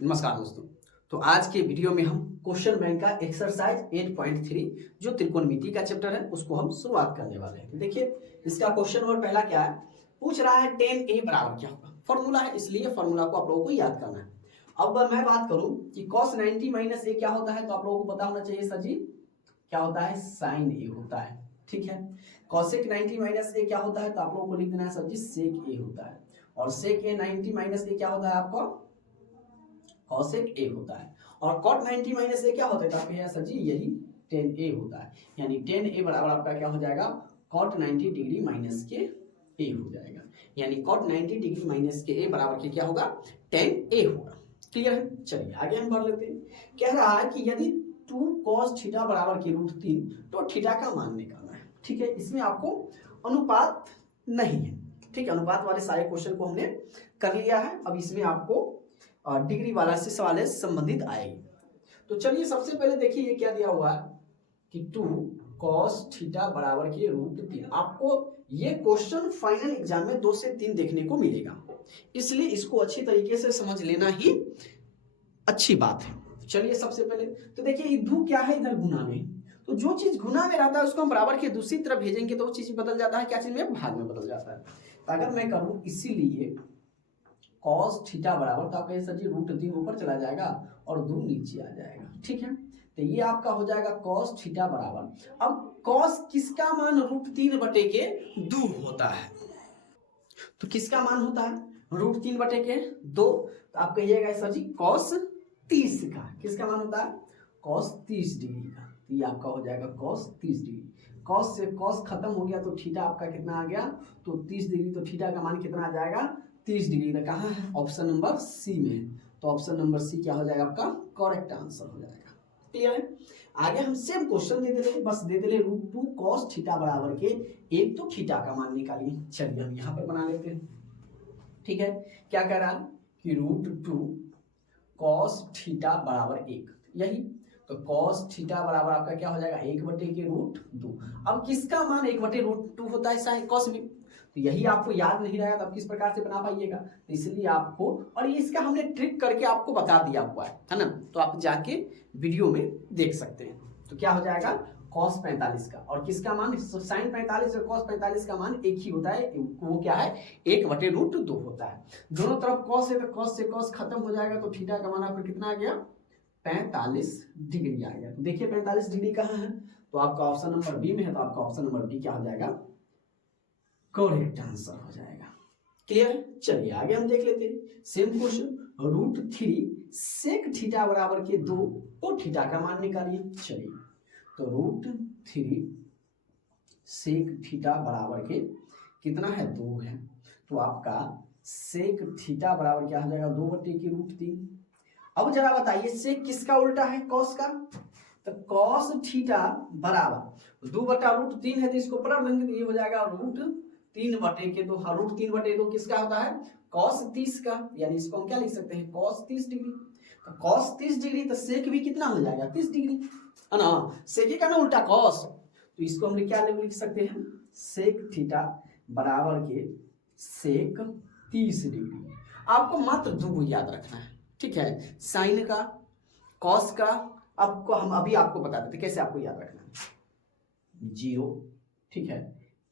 नमस्कार दोस्तों। तो आज के वीडियो में हम क्वेश्चन बैंक का एक्सरसाइज 8.3 जो त्रिकोणमिति का चैप्टर है उसको हम शुरुआत करने वाले हैं। तो देखिए इसका क्वेश्चन नंबर पहला क्या है, पूछ रहा है tan a बराबर क्या होगा। फॉर्मूला है इसलिए फॉर्मूला को आप लोगों को याद करना है। अब मैं बात करूं कि cos 90 माइनस a क्या होता है, तो आप लोगों को पता होना चाहिए सर जी क्या होता है, sin a होता है। ठीक है, cosec 90 माइनस a क्या होता है, तो आप लोगों को लिख देना है सर जी sec a होता है। और sec a 90 माइनस a क्या होता है आपका cosec a होता है। और cot 90 माइनस a क्या होता है, तो आपके यहाँ सर जी यही tan a होता है। यानी tan a बराबर आपका क्या हो जाएगा, cot 90 डिग्री माइनस के a हो जाएगा। यानी cot 90 डिग्री माइनस के a बराबर के क्या होगा, tan a होगा। क्लियर है, चलिए आगे हम बढ़ लेते हैं। कह रहा है कि यदि 2 cos थीटा बराबर के √3 तो थीटा का मान निकालना है। ठीक है, इसमें आपको अनुपात नहीं है। ठीक है, अनुपात वाले सारे क्वेश्चन को हमने कर लिया है। अब इसमें आपको डिग्री वाला से सवाल संबंधित आएगी। तो चलिए सबसे पहले देखिए ये क्या दिया हुआ है कि 2 cos थीटा बराबर के √3। आपको ये क्वेश्चन फाइनल एग्जाम में 2 से 3 देखने को मिलेगा, इसलिए इसको अच्छी तरीके से समझ लेना ही अच्छी बात है। चलिए सबसे पहले तो देखिए ये 2 क्या है, इधर गुना में, तो जो चीज गुना में रहता है उसको हम बराबर के दूसरी तरफ भेजेंगे तो वो चीज बदल जाता है, क्या चीज में, भाग में बदल जाता है। तो अगर मैं करूं इसीलिए cos थीटा बराबर, तो आपका सर जी √3 ऊपर चला जाएगा और 2 नीचे आ जाएगा। ठीक है, तो ये आपका हो जाएगा cos थीटा बराबर, अब cos किसका मान √3 बटे के 2 होता है, तो किसका मान होता है √3 बटे के 2, तो आप कहिएगा सर जी cos 30 का, किसका मान होता है cos 30 डिग्री का। तो ये आपका हो जाएगा cos 30 डिग्री। cos से cos खत्म हो गया तो थीटा आपका कितना आ गया, तो 30 डिग्री, तो थीटा का मान कितना आ जाएगा 30 डिग्री का। कहाँ है, ऑप्शन नंबर सी में है। तो ऑप्शन नंबर सी क्या हो जाएगा आपका करेक्ट आंसर हो जाएगा। क्लियर है, आगे हम सेम क्वेश्चन दे देते, बस दे दे √2 cos थीटा बराबर के एक, तो थीटा का मान निकालिए। चलिए हम यहाँ पर बना लेते हैं। ठीक है, क्या कह रहा है कि √2 cos थीटा बराबर 1, यही तो cos थीटा बराबर आपका क्या हो जाएगा 1 बटे के √2। अब किसका मान 1 बटे √2 होता है साइन cos में, तो यही आपको याद नहीं रहेगा तब किस प्रकार से बना पाइएगा, तो इसलिए आपको, और ये इसका हमने ट्रिक करके आपको बता दिया हुआ है ना, तो आप जाके वीडियो में देख सकते हैं। तो क्या हो जाएगा cos 45 का, और किसका मान sin 45 और cos 45 का मान एक ही होता है, वो क्या है 1 बटे √2 होता है। दोनों तरफ cos है तो cos से cos खत्म हो जाएगा, तो थीटा का मान आपका कितना आ गया 45 डिग्री आ गया। तो देखिए 45 डिग्री कहाँ है, तो आपका ऑप्शन नंबर बी में है, तो आपका ऑप्शन नंबर बी क्या हो जाएगा करेक्ट आंसर हो जाएगा। क्लियर है, चलिए आगे हम देख लेते हैं सेम क्वेश्चन, √3 सेक थीटा बराबर के 2 तो थीटा का मान निकालिए। चलिए तो √3 सेक थीटा बराबर के कितना है 2 है, तो आपका सेक थीटा बराबर क्या हो जाएगा 2 बटे के √3। अब जरा बताइए सेक किसका उल्टा है, कॉस का, तो कॉस थीटा बराबर 2 बटा √3 है, तो इसको पलट देंगे तो ये हो जाएगा √3 बटे के 2। हाँ √3 बटे 2 किसका होता है cos 30 का, यानी इसको हम क्या लिख सकते हैं cos 30 डिग्री। तो cos 30 डिग्री तो सेक भी कितना हो जाएगा 30 डिग्री है ना, सेक का ना उल्टा cos, तो इसको हम क्या लिख सकते हैं सेक थीटा बराबर के सेक 30 डिग्री। आपको मात्र 2 को याद रखना है। ठीक है, साइन का कॉस का आपको हम अभी आपको बता देते कैसे आपको याद रखना है। 0, ठीक है,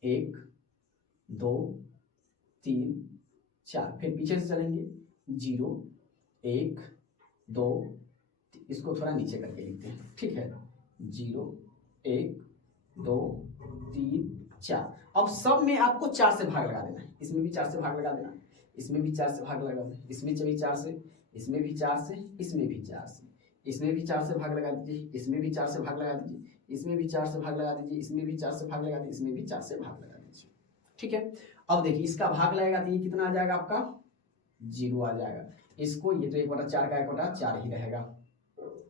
1 2 3 4, फिर पीछे से चलेंगे 0 1 2, इसको थोड़ा नीचे करके लिखते हैं। ठीक है, 0 1 2 3 4। अब सब में आपको 4 से भाग लगा देना है, इसमें भी 4 से भाग लगा देना, इसमें भी 4 से भाग लगा देना, इसमें भी 4 से, इसमें भी 4 से, इसमें भी 4 से, इसमें भी 4 से भाग लगा दीजिए, इसमें भी 4 से भाग लगा दीजिए, इसमें भी 4 से भाग लगा दीजिए, इसमें भी 4 से भाग लगा दीजिए, इसमें भी 4 से भाग लगा दीजिए। ठीक है, अब देखिए इसका भाग लगेगा तो ये कितना आ जाएगा आपका 0 आ जाएगा। इसको ये तो 1/4 का 1/4 ही रहेगा।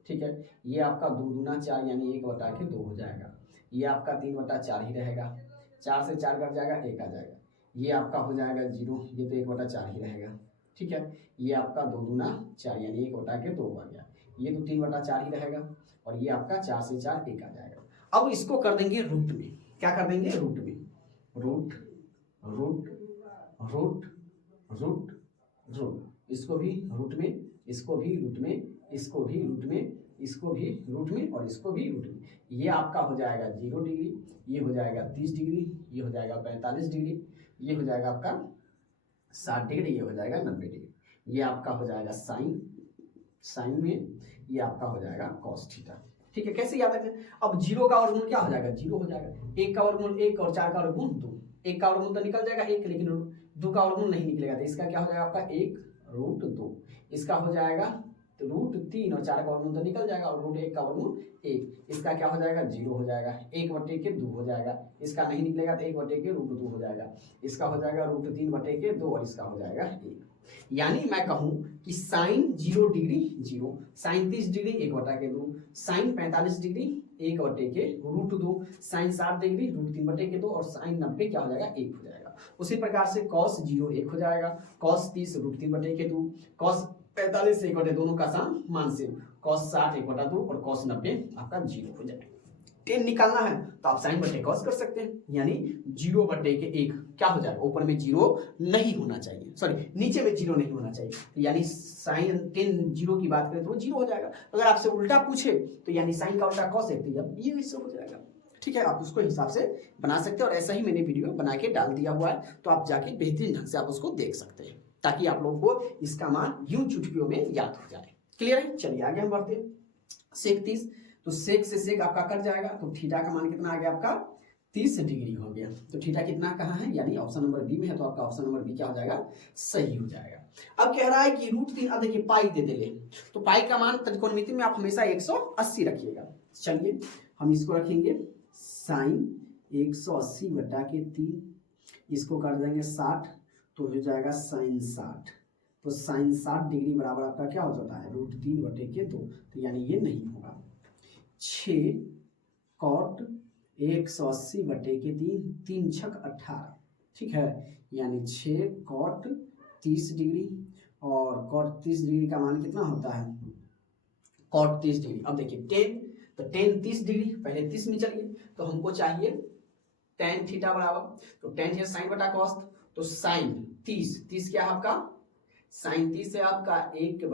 ठीक है, ये आपका 2 दूना 4 यानी 1/2 हो जाएगा। ये आपका 3/4 ही रहेगा, 4 से 4 कट जाएगा 1 आ जाएगा। ये आपका हो जाएगा 0, ये तो 1/4 ही रहेगा। ठीक है, ये आपका 2 दूना 4 यानी 1/2 आ गया। ये तो 3/4 ही रहेगा, और ये आपका 4 से 4 1 आ जाएगा। अब इसको कर देंगे रूट में, क्या कर देंगे रूट में, root root root root root, इसको भी रूट में इसको भी रूट में, इसको भी रूट में, इसको भी रूट में और इसको भी रूट में। ये आपका हो जाएगा 0 डिग्री, ये हो जाएगा 30 डिग्री, ये हो जाएगा 45 डिग्री, ये हो जाएगा आपका 60 डिग्री, ये हो जाएगा 90 डिग्री। ये आपका हो जाएगा साइन में, ये आपका हो जाएगा कॉस थीटा। ठीक है, कैसे याद रखें? अब 0 का वर्गमूल क्या हो जाएगा? 0 हो जाएगा। 1 का वर्गमूल 1 और 4 का वर्गमूल 2। 1 का वर्गमूल तो निकल जाएगा 1, लेकिन 2 का वर्गमूल नहीं निकलेगा, तो इसका क्या हो जाएगा आपका 1 रूट 2। इसका हो जाएगा तो रूट 3 और 4 का वर्गमूल तो निकल जाएगा, और रूट 1 का वर्गमूल 1। इसका क्या हो जाएगा? 0 हो जाएगा। 1/2 हो जाएगा। इसका नहीं निकलेगा तो 1/√2 हो जाएगा। इसका हो जाएगा रूट 3/2 और इसका हो जाएगा 1। यानी मैं कहूं कि sine 0 degree 0, sine 30 degree 1/2, sine 45 degree 1/√2, sine 60 degree root 3/2 और साइन 90 क्या हो जाएगा? 1 हो जाएगा। उसी प्रकार से कॉस 0 1 हो जाएगा, कॉस 30 रूट 3/2, कॉस 45 से 1/2 दोनों का मान से, कॉस 60 1/2 और कॉस 90 आपका 0 हो जाएगा। 10 निकालना है तो आप साइन बटे कॉस कर सकते हैं, यानी 0/1 क्या हो जाएगा? ऊपर में 0 नहीं होना चाहिए, सॉरी नीचे में 0 नहीं होना चाहिए, यानी साइन 10 0 की बात करें तो वो 0 हो जाएगा। अगर आपसे उल्टा पूछे तो यानी साइन का उल्टा कॉस है, तो ये इससे हो जाएगा। ठीक है, आप उसको हिसाब से बना सकते हैं, और ऐसा ही मैंने वीडियो बना के डाल दिया हुआ है, तो आप जाके बेहतरीन ढंग से आप उसको देख सकते हैं, ताकि आप लोगों को इसका मान यूं चुटकियों में याद हो जाए। क्लियर है? चलिए आगे हम बढ़ते हैं। सेक 30, तो सेक से सेक आपका कट जाएगा, तो थीटा का मान कितना आ गया आपका? 30 डिग्री हो गया। तो थीटा कितना कहाँ है? यानी ऑप्शन नंबर बी में है, तो आपका ऑप्शन नंबर बी क्या हो जाएगा? सही हो जाएगा। अब कह रहा है कि √3, अब देखिए पाई दे दे ले, तो पाई का मान त्रिकोणमिति में आप हमेशा 180 रखिएगा। चलिए हम इसको रखेंगे साइन 180/3, इसको कर देंगे 60, तो हो जाएगा साइन 60। तो साइन 60 डिग्री बराबर आपका क्या हो जाता है? √3/2, तो यानी ये नहीं होगा। 6 कॉट 180/3, 3 छक 18, ठीक है, यानी 6 कॉट 30 डिग्री, और कॉट 30 डिग्री का मान कितना होता है? Cot 30 degree. अब देखिए 10, तो 10 30 डिग्री, पहले 30 में चलिए, तो हमको चाहिए tan थीटा बराबर, तो tan है साइन बटा कॉस, तो साइन 30 क्या है आपका? साइन 30 है आपका 1/2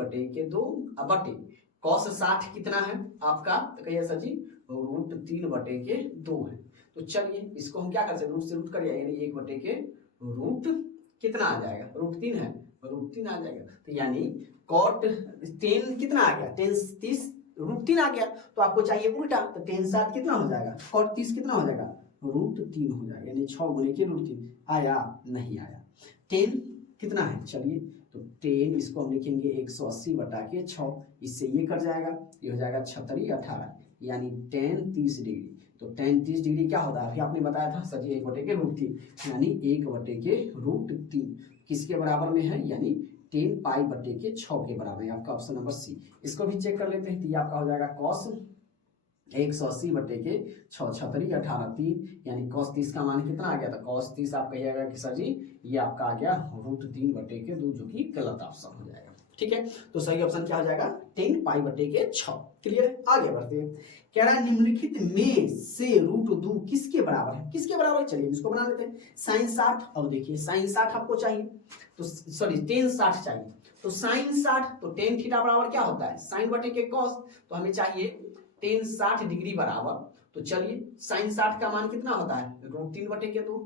बटे कॉस 60 कितना है आपका? तो कहिए सर जी √3/2 है। तो चलिए इसको हम क्या कर सकते हैं? रूट से रूट करिए, यानी 1/√, कितना आ जाएगा? √3 है, √3 आ जाएगा। तो यानी कॉट 10 कितना आ गया? 10 30 √3 आ गया, तो आपको चाहिए उल्टा, तो 10 7 कितना हो जाएगा? कॉट 30 कितना हो जाएगा? √3 हो जाएगा, यानी 6 गुने के √3 आया? नहीं आया। 10 कितना है? चलिए तो 10 इसको हम लिखेंगे 180/6, इससे ये कट जाएगा, ये हो जाएगा 36 18, यानी tan 30 डिग्री। तो tan 30 डिग्री क्या होता है? अभी आपने बताया था सर जी 1/√3, यानी 1/√3 किसके बराबर में है? यानी 10 π/6 के बराबर है, आपका ऑप्शन नंबर सी। इसको भी चेक कर लेते हैं, तो ये आपका हो जाएगा कॉस 180/6, 36 18 3, यानी cos 30 का मान कितना आ गया था? cos 30 आप कहिएगा कि सर जी ये आपका आ गया √3/2, जो कि गलत ऑप्शन हो जाएगा। ठीक है, तो सही ऑप्शन क्या हो जाएगा? 10 π/6। क्लियर है? आगे बढ़ते हैं। कह रहा है निम्नलिखित में से √2 किसके बराबर है? किसके बराबर? चलिए इसको बना लेते हैं। साइन 60, अब देखिए साइन 60 आपको चाहिए, तो सॉरी tan 60 चाहिए, तो साइन 60, तो tan थीटा बराबर क्या होता है? साइन बटे के कॉस, तो हमें चाहिए tan 60 डिग्री बराबर, तो चलिए साइन 60 का मान कितना होता है? √3/2,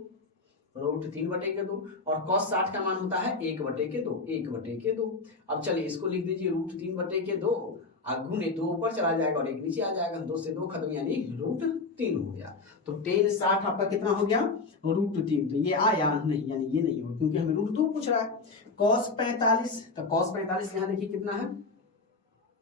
√3/2, और cos 60 का मान होता है 1/2, 1/2। अब चलिए इसको लिख दीजिए √3/2, गुणे 2 ऊपर चला जाएगा और 1 नीचे आ जाएगा, 2 से 2 खत्म, यानी √3 हो गया। तो tan 60 आपका कितना हो गया? √3, तो ये आया नहीं, यानी ये नहीं हो, क्योंकि हमें √2 पूछ रहा है। cos 45, तो cos 45 यहाँ देखिए कितना है?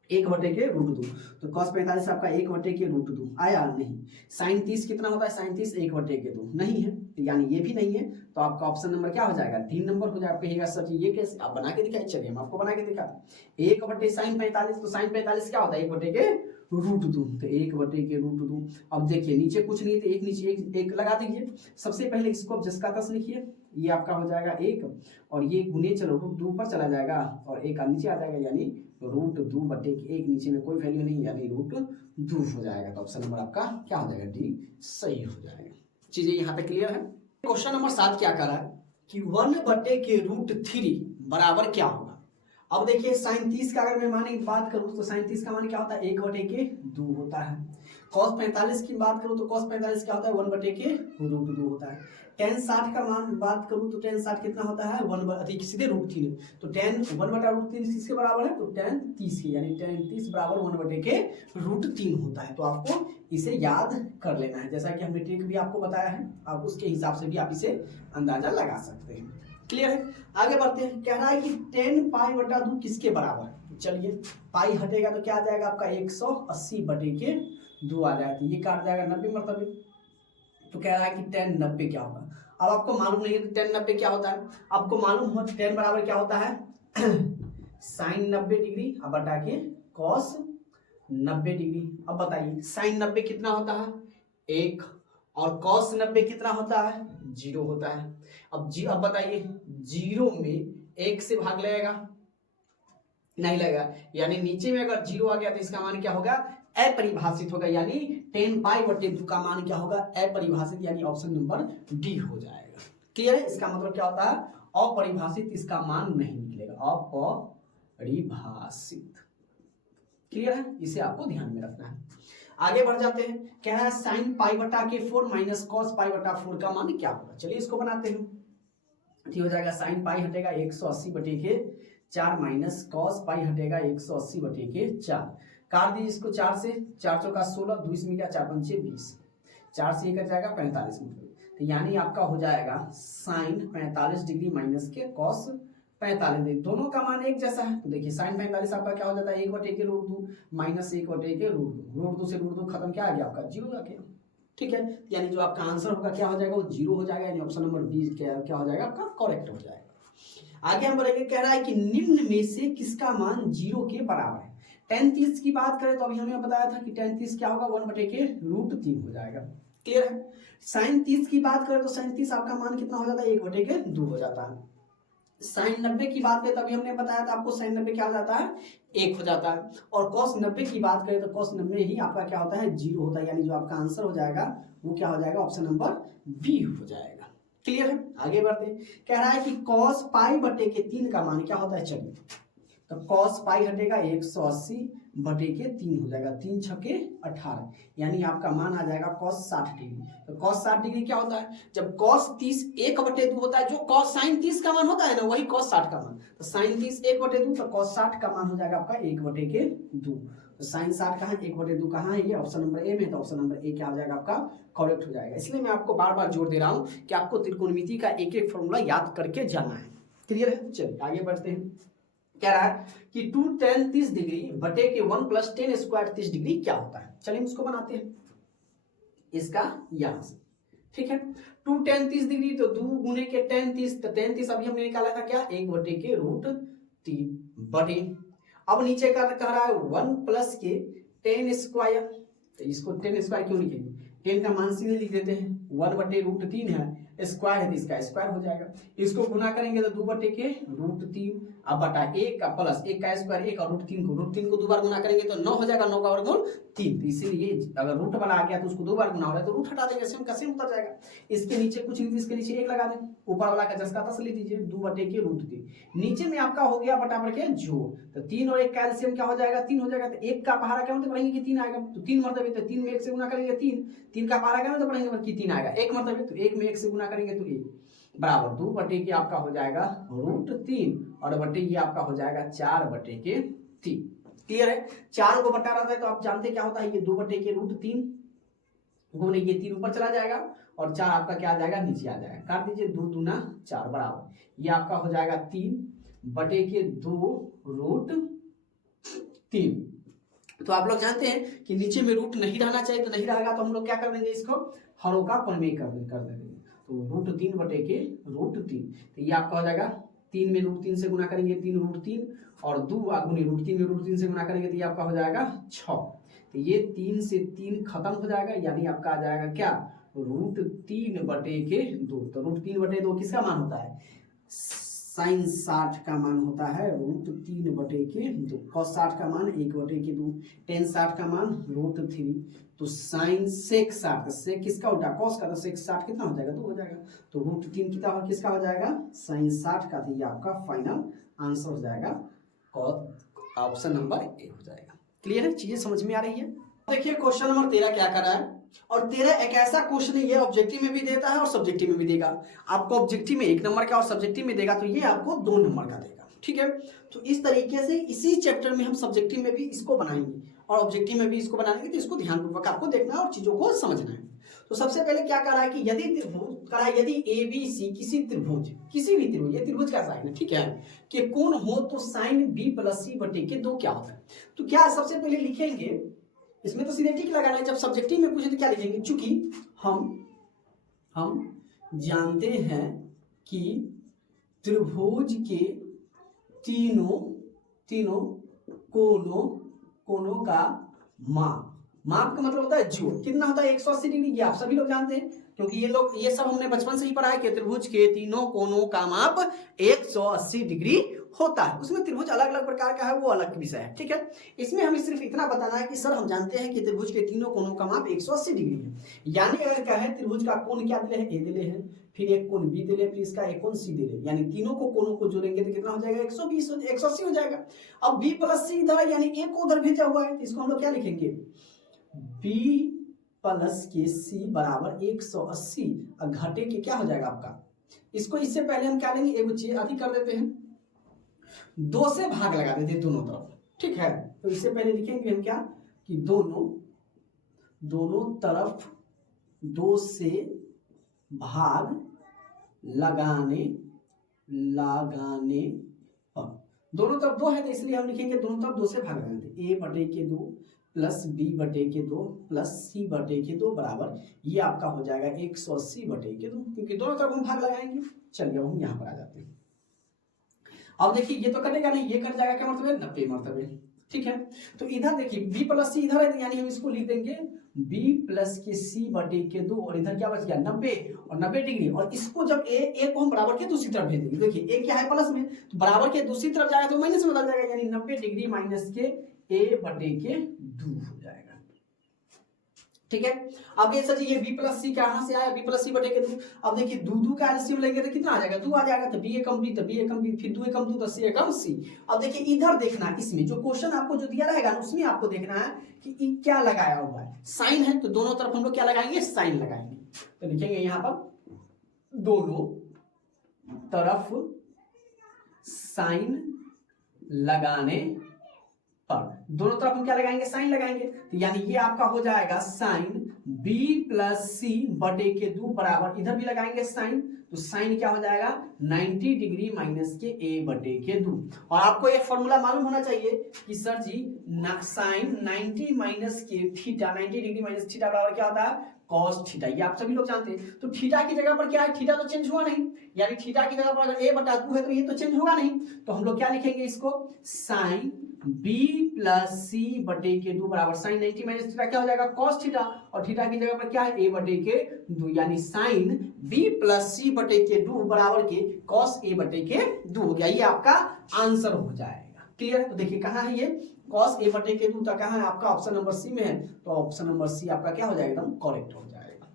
1/√2, तो cos 45 आपका 1/√2 आया नहीं। साइन 30 कितना होता है? साइन 30 1/2 नहीं है, तो यानी ये भी नहीं है, तो आपका ऑप्शन नंबर क्या हो जाएगा? 3 नंबर हो जाएगा। कहिएगा सर जी ये कैसे? आप बना के दिखाइए, चलिए हम आपको बना के दिखाते। 1/sin 45, तो sin 45 क्या होता है? 1/√2, तो 1/√2। अब देखिए नीचे कुछ नहीं, तो एक नीचे एक लगा दीजिए। सबसे पहले इसको जस का तस लिखिए, ये आपका हो जाएगा 1, और ये गुने चलो √2 ऊपर चला जाएगा और 1 नीचे आ जाएगा, यानी √2/1 नीचे में कोई वैल्यू नहीं, यानी √2 हो जाएगा। तो ऑप्शन नंबर आपका क्या हो जाएगा? डी सही हो जाएगा। चीजें यहाँ तक क्लियर है? क्वेश्चन नंबर 7 क्या कर रहा है कि 1/√3 बराबर क्या होगा? अब देखिए साइन 30 का अगर मैं मान की बात करूं तो साइन 30 का मान क्या होता है 1/2 होता है। कॉस 45 की बात करूं तो कॉस 45 क्या होता है 1/√2 होता है। टेन 60 का मान बात करूं तो टेन 60 कितना होता है 1 सीधे √3 तो टेन 1/√3 किसके बराबर है तो टेन 30 की यानी टेन 30 बराबर 1/√3 होता है। तो आपको इसे याद कर लेना है, जैसा कि हमने ट्रिक भी आपको बताया है, आप उसके हिसाब से भी आप इसे अंदाजा लगा सकते हैं। क्लियर है, आगे बढ़ते हैं। कह रहा है कि 10π/2 किसके बराबर है। चलिए पाई हटेगा तो क्या आ जाएगा आपका 180/2 आ जाएगा, ये काट जाएगा 90 मरतबे। तो कह रहा है कि 10 90 क्या होगा। अब आपको मालूम नहीं है तो 10 90 क्या होता है, आपको मालूम हो 10 बराबर क्या होता है साइन 90 डिग्री अब बटा के कॉस 90 डिग्री। अब बताइए साइन 90 कितना होता है 1 और कॉस 90 कितना होता है 0 होता है। अब बताइए 0 में 1 से भाग लगेगा नहीं लगेगा, यानी नीचे में अगर 0 आ गया तो इसका मान क्या होगा अपरिभाषित होगा, यानी 10π/2 का मान क्या होगा अपरिभाषित, यानी ऑप्शन नंबर डी हो जाएगा। क्लियर है, इसका मतलब क्या होता है अपरिभाषित, इसका मान नहीं निकलेगा अपरिभाषित। क्लियर है, इसे आपको ध्यान में रखना है। आगे बढ़ जाते हैं। क्या है साइन π/4 माइनस कॉस π/4 का मान क्या होगा। चलिए इसको बनाते हैं। हो जाएगा साइन पाई हटेगा 180/4 माइनस कॉस पाई हटेगा 180/4। काट दीजिए इसको 4 से, 4 चौका 16, 2 इसमें क्या 4 पंचे 20, 4 से 1 कट जाएगा 45 मिनट। तो यानी आपका हो जाएगा साइन 45 डिग्री माइनस के कॉस 45 डिग्री, दोनों का मान एक जैसा है। तो देखिए साइन 45 आपका क्या हो जाता है 1/√2 माइनस 1/√2 से √2 खत्म क्या आ गया आपका 0 आ गया। ठीक है, यानी जो आपका आंसर होगा क्या हो जाएगा वो 0 हो जाएगा, यानी ऑप्शन नंबर बी क्या हो जाएगा आपका करेक्ट हो जाएगा। आगे हम बढ़ेंगे। कह रहा है कि निम्न में से किसका मान 0 के बराबर है। tan 30 की बात करें तो अभी हमने बताया था कि tan 30 क्या होगा 1/√3 हो जाएगा। क्लियर है, साइन 30 की बात करें तो साइन 30 आपका मान कितना हो जाता है 1/2 हो जाता है। साइन 90 की बात करें तभी हमने बताया था आपको साइन 90 क्या हो जाता है 1 हो जाता है। और कॉस 90 की बात करें तो कॉस 90 ही आपका क्या होता है 0 होता है, यानी जो आपका आंसर हो जाएगा वो क्या हो जाएगा ऑप्शन नंबर बी हो जाएगा। क्लियर है, आगे बढ़ते हैं। कह रहा है कि कॉस π/3 का मान क्या होता है। चलिए तो कॉस पाई हटेगा 180/3 हो जाएगा, 3 छके 18, यानी आपका मान आ जाएगा कॉस 60 डिग्री। तो कॉस 60 डिग्री क्या होता है जब कॉस 30 1/2 होता है, जो कॉस साइन 30 का मान होता है ना वही कॉस 60 का मान। तो साइन 30 1/2 तो कॉस 60 का मान हो जाएगा आपका 1/2। तो साइन 60 कहाँ 1/2 कहाँ है, ये ऑप्शन नंबर ए में। तो ऑप्शन नंबर ए क्या हो जाएगा आपका करेक्ट हो जाएगा। इसलिए मैं आपको बार बार जोर दे रहा हूँ कि आपको त्रिकोणमिति का एक एक फॉर्मूला याद करके जाना है। क्लियर है, चलिए आगे बढ़ते हैं। कह रहा है कि 2 tan 30 डिग्री बटे के 1 + tan स्क्वायर 30 डिग्री क्या होता है। चलिए इसको बनाते हैं इसका यहां से। ठीक है, 2 tan 30 डिग्री तो 2 गुने के tan 30, तो tan 30 अभी हमने निकाला था क्या 1/√3 बटे, अब नीचे का कह रहा है 1 + के tan स्क्वायर। तो इसको tan स्क्वायर क्यों लिखेंगे, tan का मान सीधे लिख देते हैं, 1/√3 है, स्क्वायर है तो इसका स्क्वायर हो जाएगा। इसको गुना करेंगे तो 2/√3 अब बटा 1 का प्लस 1 का स्क्वायर 1 और √3 को 2 बार गुना करेंगे तो 9 हो जाएगा, 9 का वर्गमूल 3। तो इसीलिए अगर रूट वाला आ गया तो उसको 2 बार गुना हो रहा है तो रूट हटा देंगे, सेम का सेम उतर जाएगा। इसके नीचे कुछ नहीं, इसके नीचे 1 लगा दें, ऊपर वाला का 10 का 10 ले दीजिए, 2/√3। नीचे में आपका हो गया बटा के जोड़, तो 3 और 1 का एलसीएम क्या हो जाएगा 3 हो जाएगा। तो 1 का पहाड़ा क्या मतलब पढ़ेंगे कि 3 आएगा, तो 3 मरतबे, तो 3 में 1 से गुना करेंगे 3 का पहाड़ा क्या मतलब पढ़ेंगे कि 3 आएगा, 1 मरतबे, तो 1 में 1 से गुना करेंगे तो 1 बराबर 2/3 आपका हो जाएगा √3 और बटे ये आपका हो जाएगा 4/3। क्लियर है, 4 को बटा रहा था तो आप जानते क्या होता है ये 2/√3 गुने ये 3 ऊपर चला जाएगा और 4 आपका क्या आ जाएगा नीचे आ जाएगा। काट दीजिए 2 दूना 4 बराबर ये आपका हो जाएगा 3/2√3। तो आप लोग जानते हैं कि नीचे में रूट नहीं रहना चाहिए, तो नहीं रहेगा तो हम लोग क्या कर देंगे इसको हरों का प्रमेय कर देंगे। तो √3/√3 तो ये आपका हो जाएगा 3 में √3 से गुना करेंगे 3√3 और 2 गुने √3 में √3 से गुना करेंगे तो ये आपका हो जाएगा 6। तो ये 3 से 3 खत्म हो जाएगा, यानी आपका आ जाएगा क्या √3/2। तो √3/2 किसका मान होता है साइन 60 का मान होता है √3/2। कॉस 60 का मान 1/2, tan 60 का मान √3। तो साइन सेक 60 से किसका उल्टा कॉस का, तो सेक 60 कितना हो जाएगा 2 हो जाएगा। तो √3 कितना किसका हो जाएगा साइन 60 का। तो ये आपका फाइनल आंसर हो जाएगा ऑप्शन नंबर ए हो जाएगा। क्लियर है, चीजें समझ में आ रही है। देखिए क्वेश्चन नंबर 13 क्या कर रहा है, और 13 एक ऐसा क्वेश्चन है, ये ऑब्जेक्टिव में भी देता है और सब्जेक्टिव में भी देगा। आपको ऑब्जेक्टिव में 1 नंबर का और सब्जेक्टिव में देगा तो ये आपको 2 नंबर का देगा। ठीक है, तो इस तरीके से इसी चैप्टर में हम सब्जेक्टिव में भी इसको बनाएंगे और ऑब्जेक्टिव में भी इसको बनाएंगे, तो इसको ध्यानपूर्वक आपको देखना है और चीजों को समझना है। तो सबसे पहले क्या कह रहा है कि यदि त्रिभुज कह रहा है, यदि ए बी सी किसी त्रिभुज, किसी भी त्रिभुज, ये त्रिभुज का साइन है, ठीक है, कि कोण हो तो साइन बी प्लस सी बटे के 2 क्या होता है। तो क्या सबसे पहले लिखेंगे, इसमें तो सीधे टिक लगाना है, जब सब्जेक्टिव में पूछे तो क्या लिखेंगे, चूंकि हम जानते हैं कि त्रिभुज के तीनों कोणों का माप का मतलब होता है जोड़, कितना होता है 180 डिग्री। ये आप सभी लोग जानते हैं, क्योंकि ये सब हमने बचपन से ही पढ़ा है कि त्रिभुज के तीनों कोणों का माप 180 डिग्री होता है। उसमें त्रिभुज अलग अलग प्रकार का है, वो अलग विषय है। ठीक है, इसमें हमें सिर्फ इतना बताना है कि सर हम जानते हैं कि त्रिभुज के तीनों कोणों का माप 180 डिग्री है। यानी अगर क्या है, त्रिभुज का कोण क्या दिले है, ए दिले है, फिर एक कोण बी दिले, फिर इसका एक कोण सी दिले, यानी तीनों कोणों को जोड़ेंगे तो कितना हो जाएगा, 180 हो जाएगा। अब बी प्लस सी इधर है, यानी ए को उधर भेजा हुआ है, तो इसको हम लोग क्या लिखेंगे, बी प्लस के सी बराबर 180, घटे के क्या हो जाएगा आपका, इसको इससे पहले हम क्या लेंगे, एक चीज अधिक कर देते हैं, 2 से भाग लगा देते हैं दोनों तरफ। ठीक है, तो इससे पहले लिखेंगे हम क्या कि दोनों तरफ 2 से भाग लगाने पर, दोनों तरफ 2 है तो इसलिए हम लिखेंगे दोनों तरफ 2 से भाग लगाने, ए बटे के 2 प्लस बी बटे के 2 प्लस सी बटे के 2 बराबर, ये आपका हो जाएगा 180 बटे के 2, क्योंकि दोनों तरफ हम भाग लगाएंगे। चलिए हम यहाँ पर आ जाते हैं। अब देखिए ये तो कटेगा नहीं, ये कट जाएगा, क्या मतलब 90 मरतबे। ठीक है, तो इधर देखिए b प्लस सी इधर है, यानी हम इसको लिख देंगे b प्लस के सी बटे के 2, और इधर क्या बच गया 90 और 90 डिग्री, और इसको जब ए को हम बराबर के दूसरी तरफ भेज देंगे, देखिए a क्या है प्लस में, तो बराबर के दूसरी तरफ जाएगा तो माइनस में बदल जाएगा, यानी 90 डिग्री माइनस के a बटे के 2 हो जाएगा। ठीक है, अब ये सर ये b प्लस सी कहां से आया, b प्लस सी बटे के 2। अब देखिए 2 का एलसीएम लेंगे तो कितना आ जाएगा, 2 आ जाएगा, तो b एकम b, तो b एकम b, फिर 2 एकम 2, तो c एकम c। अब देखिए इधर देखना, इसमें जो क्वेश्चन आपको जो दिया रहेगा उसमें आपको देखना है कि क्या लगाया हुआ है, साइन है, तो दोनों तरफ हम लोग क्या लगाएंगे, साइन लगाएंगे। तो लिखेंगे यहाँ पर दोनों तरफ साइन लगाने पर, दोनों तरफ हम क्या लगाएंगे, साइन लगाएंगे, तो यानी ये आपका हो जाएगा साइन b प्लस सी बटे के 2 बराबर, इधर भी लगाएंगे साइन, तो साइन क्या हो जाएगा 90 डिग्री माइनस के a बटे के 2। और आपको एक फॉर्मूला मालूम होना चाहिए कि सर जी साइन 90 माइनस के थीटा, 90 डिग्री माइनस थीटा बराबर क्या होता है, cos थीटा, ये आप सभी लोग जानते हैं। तो थीटा की जगह पर क्या है, थीटा तो चेंज हुआ नहीं, यानी थीटा की जगह पर अगर a बटा 2 है तो ये तो चेंज होगा नहीं, तो हम लोग क्या लिखेंगे इसको, साइन b प्लस सी बटे के 2 बराबर साइन 90 माइनस थीटा क्या हो जाएगा, cos थीटा, और थीटा की जगह पर क्या है, a बटे के 2, यानी साइन b प्लस सी बटे के 2 बराबर के cos a बटे के 2 हो गया। ये आपका आंसर हो जाएगा। क्लियर है, तो देखिए कहाँ है ये cos a बटे के 2 तक, कहाँ है आपका, ऑप्शन नंबर सी में है, तो ऑप्शन नंबर सी आपका क्या हो जाएगा, एकदम करेक्ट हो जाएगा।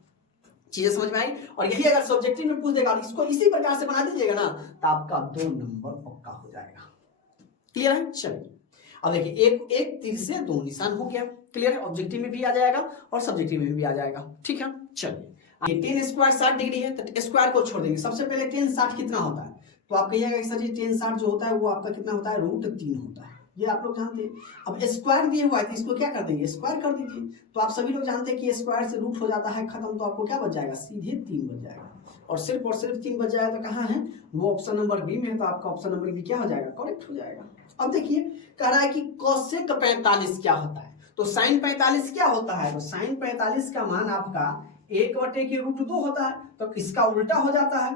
चीजें समझ में आई, और यही अगर सब्जेक्टिव में पूछ देगा इसको इसी प्रकार से बना दीजिएगा ना, तो आपका 2 नंबर पक्का हो जाएगा। क्लियर है, चलिए अब देखिए एक तीर से 2 निशान हो गया। क्लियर है, ऑब्जेक्टिव में भी आ जाएगा और सब्जेक्टिव में भी आ जाएगा। ठीक है, चलिए 10 स्क्वायर 60 डिग्री है, तो स्क्वायर को छोड़ देंगे। सबसे पहले 10 60 कितना होता है, तो आप कहिएगा कि सर जी 10 60 जो होता है वो आपका कितना होता है, √3 होता है, ये आप लोग जानते हैं। अब स्क्वायर दिया हुआ है तो इसको क्या कर देंगे, स्क्वायर कर दीजिए, तो आप सभी लोग जानते हैं कि स्क्वायर से रूट हो जाता है खत्म, तो आपको क्या बच जाएगा, सीधे 3 बच जाएगा, और सिर्फ 3 बच जाएगा, तो कहाँ है वो ऑप्शन नंबर बी में है, तो आपका ऑप्शन नंबर बी क्या हो जाएगा, करेक्ट हो जाएगा। अब देखिए कह रहा है कि कोसेक 45 क्या होता है, तो साइन 45 क्या होता है, तो साइन 45 का मान आपका 1 बटे के √2 होता है, तो इसका उल्टा हो जाता है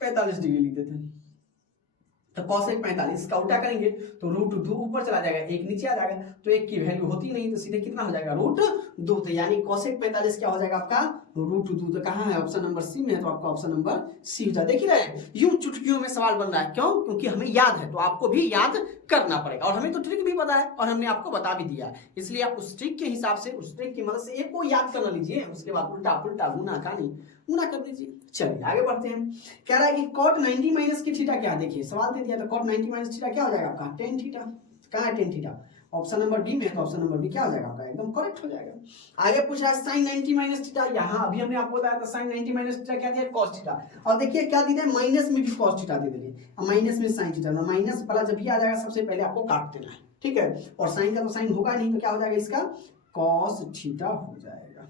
45 डिग्री लिख देते हैं, तो कोसेक 45 का उल्टा करेंगे तो √2 ऊपर चला जाएगा, 1 नीचे आ जाएगा, तो 1 की वैल्यू होती नहीं, तो सीधे कितना हो जाएगा, √2, तो यानी कोसेक 45 क्या हो जाएगा आपका, √2। तो कहाँ है, ऑप्शन नंबर सी में है, तो आपका ऑप्शन नंबर सी हो जाए। देख रहे हैं यूं चुटकियों में सवाल बन रहा है, क्यों, क्योंकि हमें याद है, तो आपको भी याद करना पड़ेगा, और हमें तो ट्रिक भी पता है और हमने आपको बता भी दिया, इसलिए आप उस ट्रिक के हिसाब से, उस ट्रिक की मदद से एक को याद कर लीजिए, उसके बाद उल्टा पुल्टा गुना खानी गुना कर दीजिए। चलिए आगे बढ़ते हैं। कह रहा है कि cot 90 माइनस की थीटा क्या, देखिए सवाल दे दिया तो cot 90 माइनस थीटा क्या हो जाएगा आपका tan थीटा। कहाँ है tan theta, option number D में है, तो ऑप्शन नंबर डी क्या हो जाएगा आपका एकदम करेक्ट हो जाएगा। आगे पूछ रहा है sin 90 माइनस थीटा, यहाँ अभी हमने आपको बताया था sin 90 माइनस थीटा क्या दिया cos थीटा, और देखिए क्या दिया माइनस में भी cos थीटा दे दिए, माइनस में sin थीटा, माइनस वाला जब भी आ जाएगा सबसे पहले आपको काट देना है, ठीक है। और साइन का तो साइन होगा नहीं, तो क्या हो जाएगा इसका cos थीटा हो जाएगा।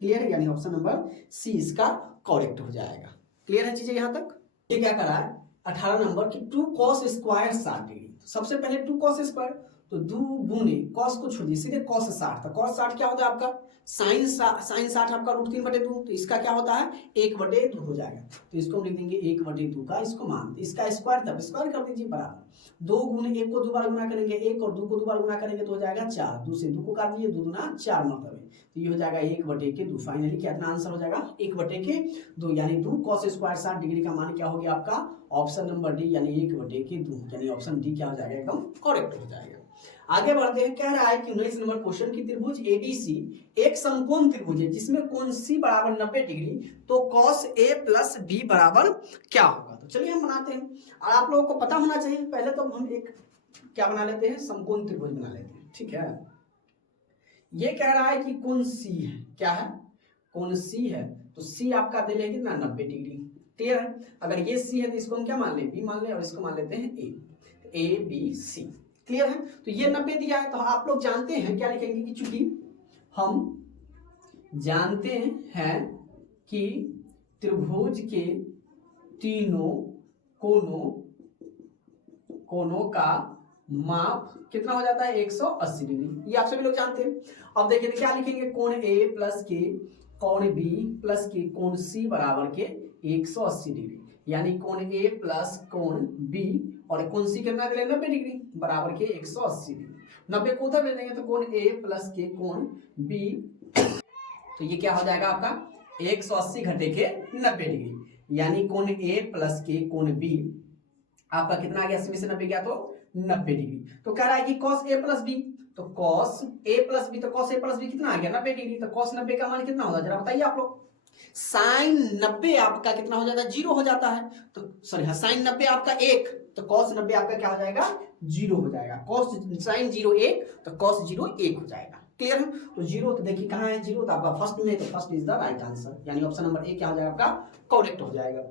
क्लियर है, यानी ऑप्शन नंबर सी इसका करेक्ट हो जाएगा। क्लियर है चीजें यहाँ तक। ये क्या करा है 18 नंबर की 2 cos स्क्वायर 60 डिग्री, सबसे पहले 2 cos स्क्वायर, तो 2 गुने cos को छोड़ दिए सीधे cos 60, तो cos 60 क्या होता है आपका साइन 60 आपका √3/2, तो इसका क्या होता है 1/2 हो जाएगा, तो इसको हम लिख देंगे 1/2 का, इसको मान इसका स्क्वायर तब स्क्वायर कर दीजिए बराबर 2 गुने 1 को 2 बार गुना करेंगे 1 और 2 को 2 बार गुना करेंगे तो हो जाएगा 4, 2 से 2 को काट दिए 2 दूना 4 मरतबे, तो ये हो जाएगा 1/2। फाइनली कितना आंसर हो जाएगा 1/2, यानी 2 cos स्क्वायर 60 डिग्री का मान क्या हो गया आपका ऑप्शन नंबर डी, यानी 1/2, यानी ऑप्शन डी क्या हो जाएगा एकदम करेक्ट हो जाएगा। आगे बढ़ते हैं। कह रहा है कि 19 नंबर क्वेश्चन की त्रिभुज एबीसी एक समकोण त्रिभुज है जिसमें कोण सी बराबर 90 डिग्री, तो cos a प्लस बी बराबर क्या होगा। तो चलिए हम बनाते हैं, और आप लोगों को पता होना चाहिए, पहले तो हम एक क्या बना लेते हैं समकोण त्रिभुज बना लेते हैं, ठीक है। ये कह रहा है कि कोण सी है, क्या है कोण सी है, तो सी आपका दे लें कितना 90 डिग्री। क्लियर है, अगर ये सी है तो इसको हम क्या मान लें बी मान लें, और इसको मान लेते हैं ए बी सी। क्लियर है, तो ये 90 दिया है, तो आप लोग जानते हैं क्या लिखेंगे कि चूंकि हम जानते हैं कि त्रिभुज के तीनों कोणों का माप कितना हो जाता है 180 डिग्री, ये आप सभी लोग जानते हैं। अब देखिए क्या लिखेंगे कोण ए प्लस के कोण बी प्लस के कोण सी बराबर के 180 डिग्री, यानी कोण ए प्लस कोण बी और कोण सी कितना दे 90 डिग्री बराबर के 180 डिग्री। 90 को उधर ले लेंगे तो कोण ए प्लस के कोण बी, तो ये क्या हो जाएगा आपका 180 घटे के 90 डिग्री, यानी कोण ए प्लस के कोण बी आपका कितना आ गया 80 में से 90 गया तो 90 डिग्री। तो कह रहा है कि cos a प्लस बी, तो cos a प्लस बी, तो cos a प्लस बी कितना आ गया 90 डिग्री, तो cos 90 का मान कितना होगा जरा बताइए आप लोग। साइन 90 आपका कितना हो जाता है 0 हो जाता है, तो सॉरी हाँ साइन 90 आपका 1, तो cos 90 आपका क्या हो जाएगा 0 हो जाएगा, cos साइन 0 1 तो cos 0 1 हो जाएगा। क्लियर है, तो 0 तो देखिए कहाँ है 0, तो आपका फर्स्ट में, तो first is the right answer, यानी ऑप्शन नंबर ए क्या हो जाएगा आपका करेक्ट हो जाएगा।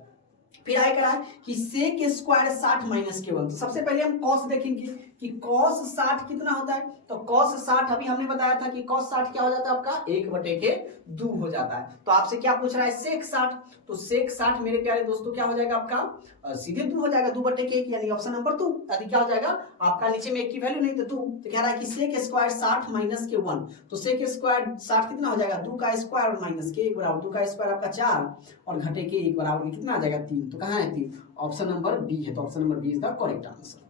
फिर आगे करा है कि sec स्क्वायर 60 माइनस के 1, तो सबसे पहले हम cos देखेंगे कि cos 60 कितना होता है, तो cos 60 अभी हमने बताया था कि cos 60 क्या हो जाता है आपका 1/2 हो जाता है। तो आपसे क्या पूछ रहा है sec 60, तो sec 60 मेरे प्यारे दोस्तों क्या हो जाएगा आपका सीधे 2 हो जाएगा 2/1, यानी ऑप्शन नंबर 2, यदि क्या हो जाएगा आपका नीचे में एक की वैल्यू नहीं तो 2, तो कह रहा है कि sec स्क्वायर 60 माइनस के 1, तो sec स्क्वायर 60 कितना हो जाएगा 2 का स्क्वायर और माइनस के 1 बराबर 2 का स्क्वायर आपका 4 और घटे के 1 बराबर कितना आ जाएगा 3, तो कहाँ है 3, ऑप्शन नंबर बी है, तो option number B is the correct answer.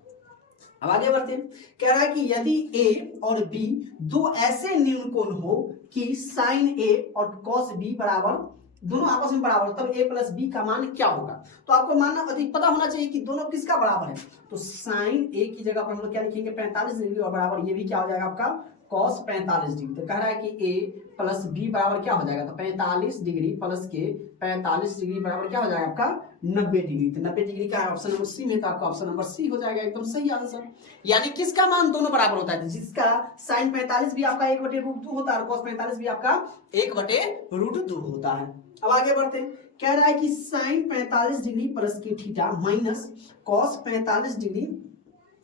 अब आगे बढ़ते हैं। कह रहा है कि यदि a और b दो ऐसे न्यून कोण हो कि sin a और cos b बराबर दोनों आपस में बराबर, तब a प्लस बी का मान क्या होगा। तो आपको मानना अधिक पता होना चाहिए कि दोनों किसका बराबर है, तो sin a की जगह पर हम लोग क्या लिखेंगे 45 डिग्री और बराबर ये भी क्या हो जाएगा आपका cos 45 डिग्री। तो कह रहा है कि a प्लस बी बराबर क्या हो जाएगा, तो 45 डिग्री प्लस के 45 डिग्री बराबर क्या हो जाएगा आपका 90 डिग्री, तो 90 डिग्री का ऑप्शन नंबर सी में, तो आपका ऑप्शन नंबर सी हो जाएगा एकदम सही आंसर। यानी किसका मान दोनों बराबर होता है, जिसका sin 45 भी आपका 1/√2 होता है और cos 45 भी आपका 1/√2 होता है। अब आगे बढ़ते हैं। कह रहा है कि sin 45 डिग्री प्लस के theta minus cos 45 degree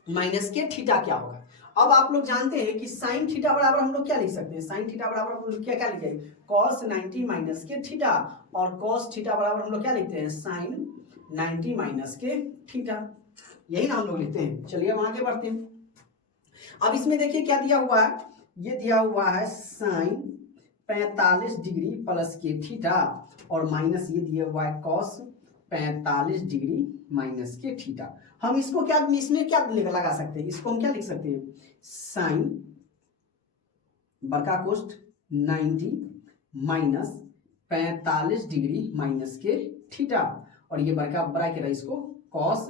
minus के थीटा क्या होगा। अब आप लोग जानते हैं कि sin थीटा बराबर हम लोग क्या लिख सकते हैं, sin थीटा बराबर हम लोग क्या लिखेंगे cos 90 माइनस के थीटा, और cos थीटा बराबर हम लोग क्या लिखते हैं sin 90 माइनस के थीटा, यही ना हम लोग लिखते हैं। चलिए हम आगे बढ़ते हैं। अब इसमें देखिए क्या दिया हुआ है, ये दिया हुआ है sin 45 डिग्री प्लस के थीटा और माइनस ये दिया हुआ है cos 45 डिग्री माइनस के थीटा। हम इसको क्या इसमें क्या लगा सकते हैं, इसको हम क्या लिख सकते हैं sin बड़का कोष्ठ 90 माइनस 45 डिग्री माइनस के थीटा, और ये बड़ा के रहा इसको cos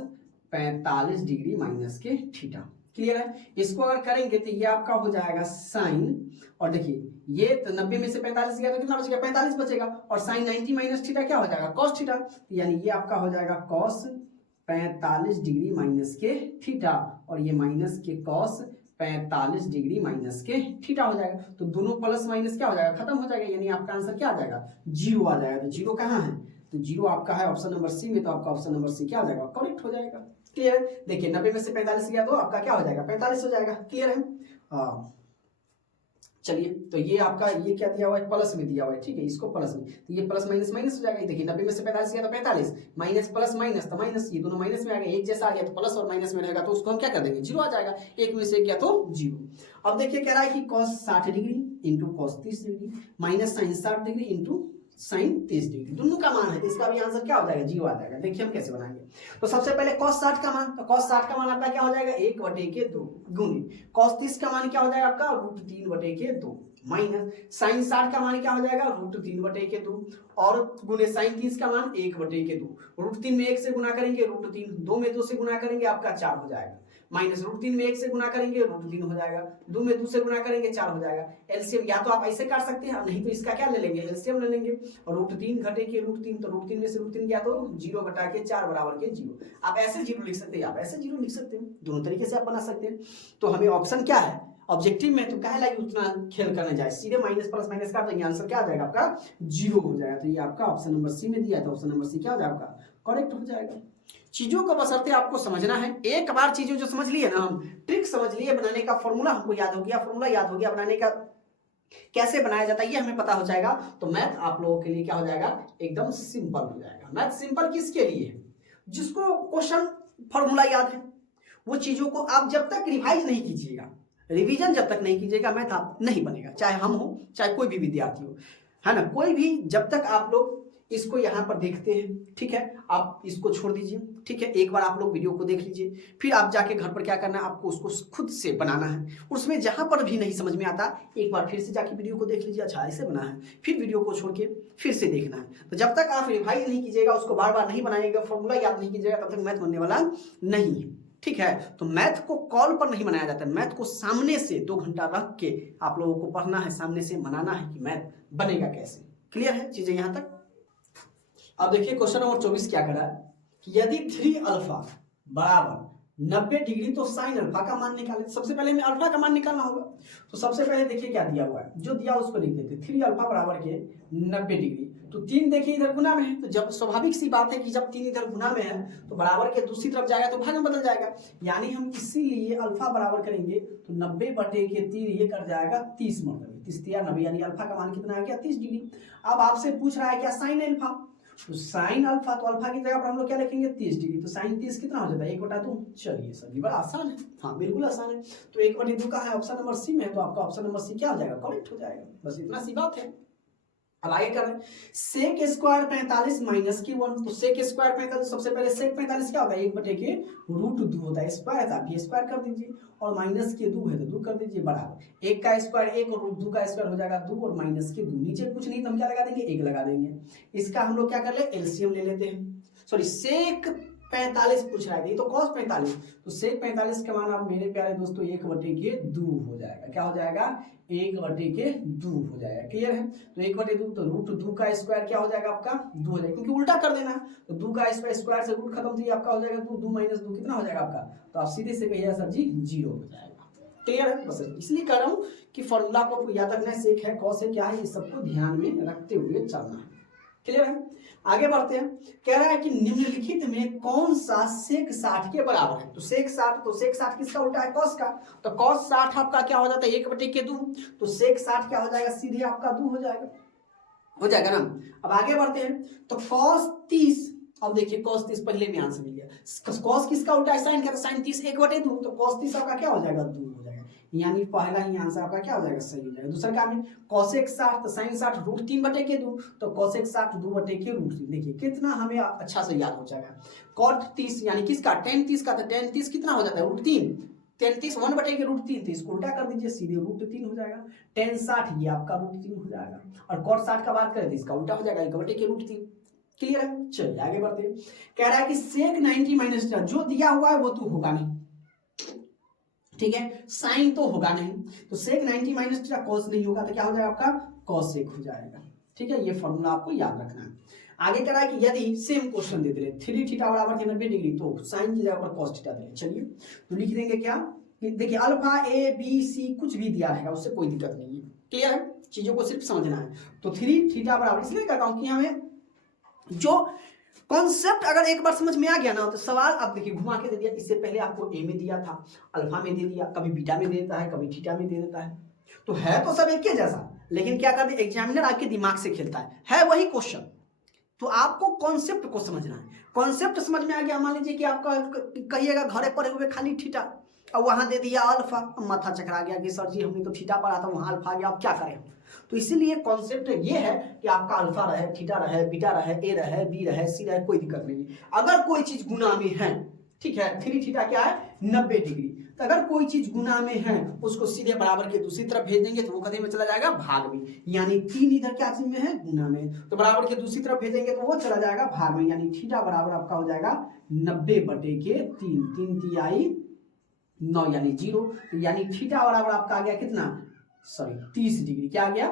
45 डिग्री माइनस के थीटा। क्लियर है। इसको अगर करेंगे तो ये आपका हो जाएगा साइन, और देखिए ये तो 90 में से 45 गया तो कितना बचेगा, 45 बचेगा, और साइन 90 माइनस थीटा क्या हो जाएगा, कॉस थीटा, यानी ये आपका हो जाएगा कॉस 45 डिग्री माइनस के थीटा, और ये माइनस के कॉस 45 डिग्री माइनस के थीटा हो जाएगा। तो दोनों प्लस माइनस क्या हो जाएगा, खत्म हो जाएगा, यानी आपका आंसर क्या आ जाएगा, जीरो आ जाएगा। तो जीरो कहाँ है, तो जीरो आपका है ऑप्शन नंबर सी में, तो आपका ऑप्शन नंबर सी क्या हो जाएगा, करेक्ट हो जाएगा। क्लियर है। देखिए 90 में से 45 गया तो आपका क्या हो जाएगा, 45 हो जाएगा। क्लियर है। चलिए तो ये आपका ये क्या दिया हुआ है, प्लस में दिया हुआ है, ठीक है, इसको प्लस में, तो ये प्लस माइनस माइनस हो जाएगा। देखिए 90 में से 45 गया तो 45, माइनस प्लस माइनस तो माइनस, ये दोनों माइनस में आ गया, एक जैसा आ गया तो प्लस और माइनस में रहेगा, तो उसको हम क्या कर देंगे, जीरो आ जाएगा। एक में से गया तो जीरो। अब देखिए कह रहा है कि cos 60 degree into cos 30 degree minus sine 60 degree into sine 30 degree, दोनों का मान है, तो इसका भी आंसर क्या हो जाएगा, जीरो आ जाएगा। देखिए हम कैसे बनाएंगे। तो सबसे पहले cos 60 का मान, तो cos 60 का मान आपका क्या हो जाएगा, 1/2 गुणे cos 30 का मान क्या हो जाएगा आपका, √3/2 माइनस साइन 60 का मान क्या हो जाएगा, √3/2 और गुणे साइन 30 का मान 1/2। √3 में 1 से गुना करेंगे √3, 2 में 2 से गुना करेंगे आपका 4 हो जाएगा, माइनस √3 में 1 से गुना करेंगे √3 हो जाएगा, 2 में 2 से गुना करेंगे 4 हो जाएगा। एलसीएम या तो आप ऐसे काट सकते हैं, नहीं तो इसका क्या ले लेंगे, एलसीएम ले लेंगे, और √3 घटे के √3, तो √3 में से √3 गया तो 0 घटा के 4 बराबर के 0। आप ऐसे 0 लिख सकते हैं, आप ऐसे 0 लिख सकते हैं, दोनों तरीके से आप बना सकते हैं। तो हमें ऑप्शन क्या है, ऑब्जेक्टिव में तो क्या है उतना खेल करने जाए, सीधे माइनस प्लस माइनस का, तो ये आंसर क्या आ जाएगा आपका, 0 हो जाएगा। तो ये आपका ऑप्शन नंबर सी में दिया है, तो ऑप्शन नंबर सी क्या हो जाएगा आपका, करेक्ट हो जाएगा। चीजों को बशर्ते आपको समझना है, एक बार चीजें जो समझ लिए ना, हम ट्रिक समझ लिए, बनाने का फॉर्मूला हमको याद हो गया, फॉर्मूला याद हो गया, बनाने का कैसे बनाया जाता है ये हमें पता हो जाएगा, तो मैथ आप लोगों के लिए क्या हो जाएगा, एकदम सिंपल हो जाएगा। मैथ सिंपल किसके लिए है, जिसको क्वेश्चन फॉर्मूला याद है। वो चीजों को आप जब तक रिवाइज नहीं कीजिएगा, रिवीजन जब तक नहीं कीजिएगा, मैथ आप नहीं बनेगा, चाहे हम हो चाहे कोई भी विद्यार्थी हो, है ना, कोई भी। जब तक आप लोग इसको यहाँ पर देखते हैं, ठीक है, आप इसको छोड़ दीजिए, ठीक है, एक बार आप लोग वीडियो को देख लीजिए, फिर आप जाके घर पर क्या करना है, आपको उसको खुद से बनाना है। उसमें जहाँ पर भी नहीं समझ में आता, एक बार फिर से जाके वीडियो को देख लीजिए, अच्छा ऐसे बना है, फिर वीडियो को छोड़ के फिर से देखना है। तो जब तक आप रिवाइज नहीं कीजिएगा, उसको बार बार नहीं बनाइएगा, फॉर्मूला याद नहीं कीजिएगा, तब तक मैथ बनने वाला नहीं है, ठीक है। तो मैथ को कॉल पर नहीं बनाया जाता है, मैथ को सामने से 2 घंटा रख के आप लोगों को पढ़ना है, सामने से मनाना है कि मैथ बनेगा कैसे। क्लियर है चीजें यहाँ तक। अब देखिए क्वेश्चन नंबर 24 क्या करा है कि यदि 3 अल्फा बराबर 90 डिग्री तो साइन अल्फा का मान निकाले। सबसे पहले हमें अल्फा का मान निकालना होगा, तो सबसे पहले देखिए क्या दिया हुआ है, जो दिया उसको लिख देते। 3 अल्फा बराबर के 90 डिग्री, तो 3 देखिए इधर गुना में है, तो जब स्वाभाविक सी बात है कि जब 3 इधर गुना में है तो बराबर के दूसरी तरफ जाएगा तो भाग में बदल जाएगा, यानी हम इसीलिए अल्फा बराबर करेंगे तो 90/3 ये कर जाएगा 30 मतलब 30 या 90, यानी अल्फा का मान कितना आ गया, 30 डिग्री। अब आपसे पूछ रहा है क्या साइन अल्फा, तो साइन अल्फा, तो अल्फा की जगह पर हम लोग क्या लिखेंगे 30 डिग्री, तो साइन 30 कितना हो जाता है 1/2। चलिए सर ये बड़ा आसान है, हाँ बिल्कुल आसान है। तो 1/2 का है, ऑप्शन नंबर सी में है, तो आपका ऑप्शन नंबर सी क्या हो जाएगा, करेक्ट हो जाएगा। बस इतना सी बात है। अब आगे कर रहे हैं, सेक स्क्वायर 45 माइनस की 1, तो सेक स्क्वायर 45, सबसे पहले सेक 45 क्या होता है, 1/√2 होता है, स्क्वायर था, ये स्क्वायर कर दीजिए, और माइनस के 2 है तो 2 कर दीजिए, बराबर 1 का स्क्वायर 1 और √2 का स्क्वायर हो जाएगा 2 और माइनस के 2, नीचे कुछ नहीं तो हम क्या लगा देंगे, 1 लगा देंगे। इसका हम लोग क्या कर ले, एलसीएम ले लेते हैं, सॉरी सेक 45 पूछ रहा है, तो cos 45, तो सेक 45 का मान आप मेरे प्यारे दोस्तों 1/2 हो जाएगा, क्या हो जाएगा 1/2 हो जाएगा। क्लियर है। तो 1/2 तो √2 का स्क्वायर क्या हो जाएगा आपका 2 हो जाएगा, क्योंकि उल्टा कर देना है, तो 2 का स्क्वायर से रूट खत्म, तो ये आपका हो जाएगा 2 माइनस 2 कितना हो जाएगा आपका, तो आप सीधे से कहिएगा सर जी 0 हो जाएगा। क्लियर है। बस इसलिए कर रहा हूँ कि फॉर्मूला को याद रखना है, सेक है कॉस है क्या है, ये सबको ध्यान में रखते हुए चलना है। क्लियर है। आगे बढ़ते हैं, कह रहा है कि निम्नलिखित में कौन सा सेक 60 के बराबर है, तो सेक 60, तो सेक 60 किसका उल्टा है, कॉस का, तो कॉस 60 आपका क्या हो जाता है 1/2, तो सेक 60 क्या हो जाएगा, सीधे आपका 2 हो जाएगा ना। अब आगे बढ़ते हैं, तो कॉस 30, अब देखिए कॉस 30 पहले में आंसर मिल गया, कॉस किसका उल्टा है, साइन का, तो साइन 30 1/2, तो कॉस 30 आपका क्या हो जाएगा 2 हो जाएगा, यानी पहला ही आंसर आपका क्या हो जाएगा, सही हो जाएगा। दूसरा काम है cosec 60, तो sin 60 √3/2, तो cosec 60 2/√3, देखिए कितना हमें अच्छा से याद हो जाएगा। cot 30 यानी किसका, tan 30 का, तो tan 30 कितना हो जाता है √3, tan 30 1/√3, तो इसको उल्टा कर दीजिए, सीधे √3 हो जाएगा। tan 60 ये आपका √3 हो जाएगा, और cot 60 का बात करें तो इसका उल्टा हो जाएगा 1/√3। क्लियर है। चलिए आगे बढ़ते हैं, कह रहा है कि sec 90 - जो दिया हुआ है वो तो होगा नहीं, ठीक है, साइन तो होगा नहीं, तो सेक 90 माइनस थीटा कॉस नहीं होगा, तो क्या हो जाएगा आपका कॉस सेक हो जाएगा। ठीक है, ये फॉर्मूला आपको याद रखना है। आगे कह रहा है कि यदि सेम क्वेश्चन देते रहे 3 थीटा बराबर 90 डिग्री, तो साइन की जगह पर कॉस थीटा दे। चलिए तो लिख देंगे क्या, देखिए अल्फा ए बी सी कुछ भी दिया रहेगा, उससे कोई दिक्कत नहीं है। क्लियर है, चीजों को सिर्फ समझना है। तो 3 थीटा बराबर इसलिए कहता हूं कि हमें जो कॉन्सेप्ट अगर एक बार समझ में आ गया ना, तो सवाल आप देखिए घुमा के दे दिया। इससे पहले आपको ए में दिया था, अल्फा में दे दिया, कभी बीटा में दे देता है, कभी थीटा में दे देता है, तो है तो सब एक ही जैसा, लेकिन क्या करते एग्जामिनर आपके दिमाग से खेलता है वही क्वेश्चन। तो आपको कॉन्सेप्ट को समझना है। कॉन्सेप्ट समझ में आ गया, मान लीजिए कि आपका कहिएगा घरे पड़े हुए खाली थीटा, और वहां दे दिया अल्फा, माथा चकरा गया कि सर जी हमने तो थीटा पढ़ा था, वहां अल्फा आ गया, अब क्या करें। तो इसीलिए कॉन्सेप्ट ये है कि आपका अल्फा रहे, थीटा रहे, बीटा रहे, ए रहे, बी रहे, सी रहे, कोई दिक्कत नहीं। अगर कोई चीज गुना में है, ठीक है, 3 थीटा क्या है 90 डिग्री, तो अगर कोई चीज गुना में है उसको सीधे बराबर के दूसरी तरफ भेज देंगे तो वो कदे में चला जाएगा भाग में, यानी 3 इधर क्या चीज में है गुना में, तो बराबर के दूसरी तरफ भेजेंगे तो वो चला जाएगा भाग में, यानी थीटा बराबर आपका हो जाएगा 90/3, 3 तिहाई 9 यानी 0, यानी थीटा बराबर आपका आ गया कितना, सॉरी 30 डिग्री। क्या आ गया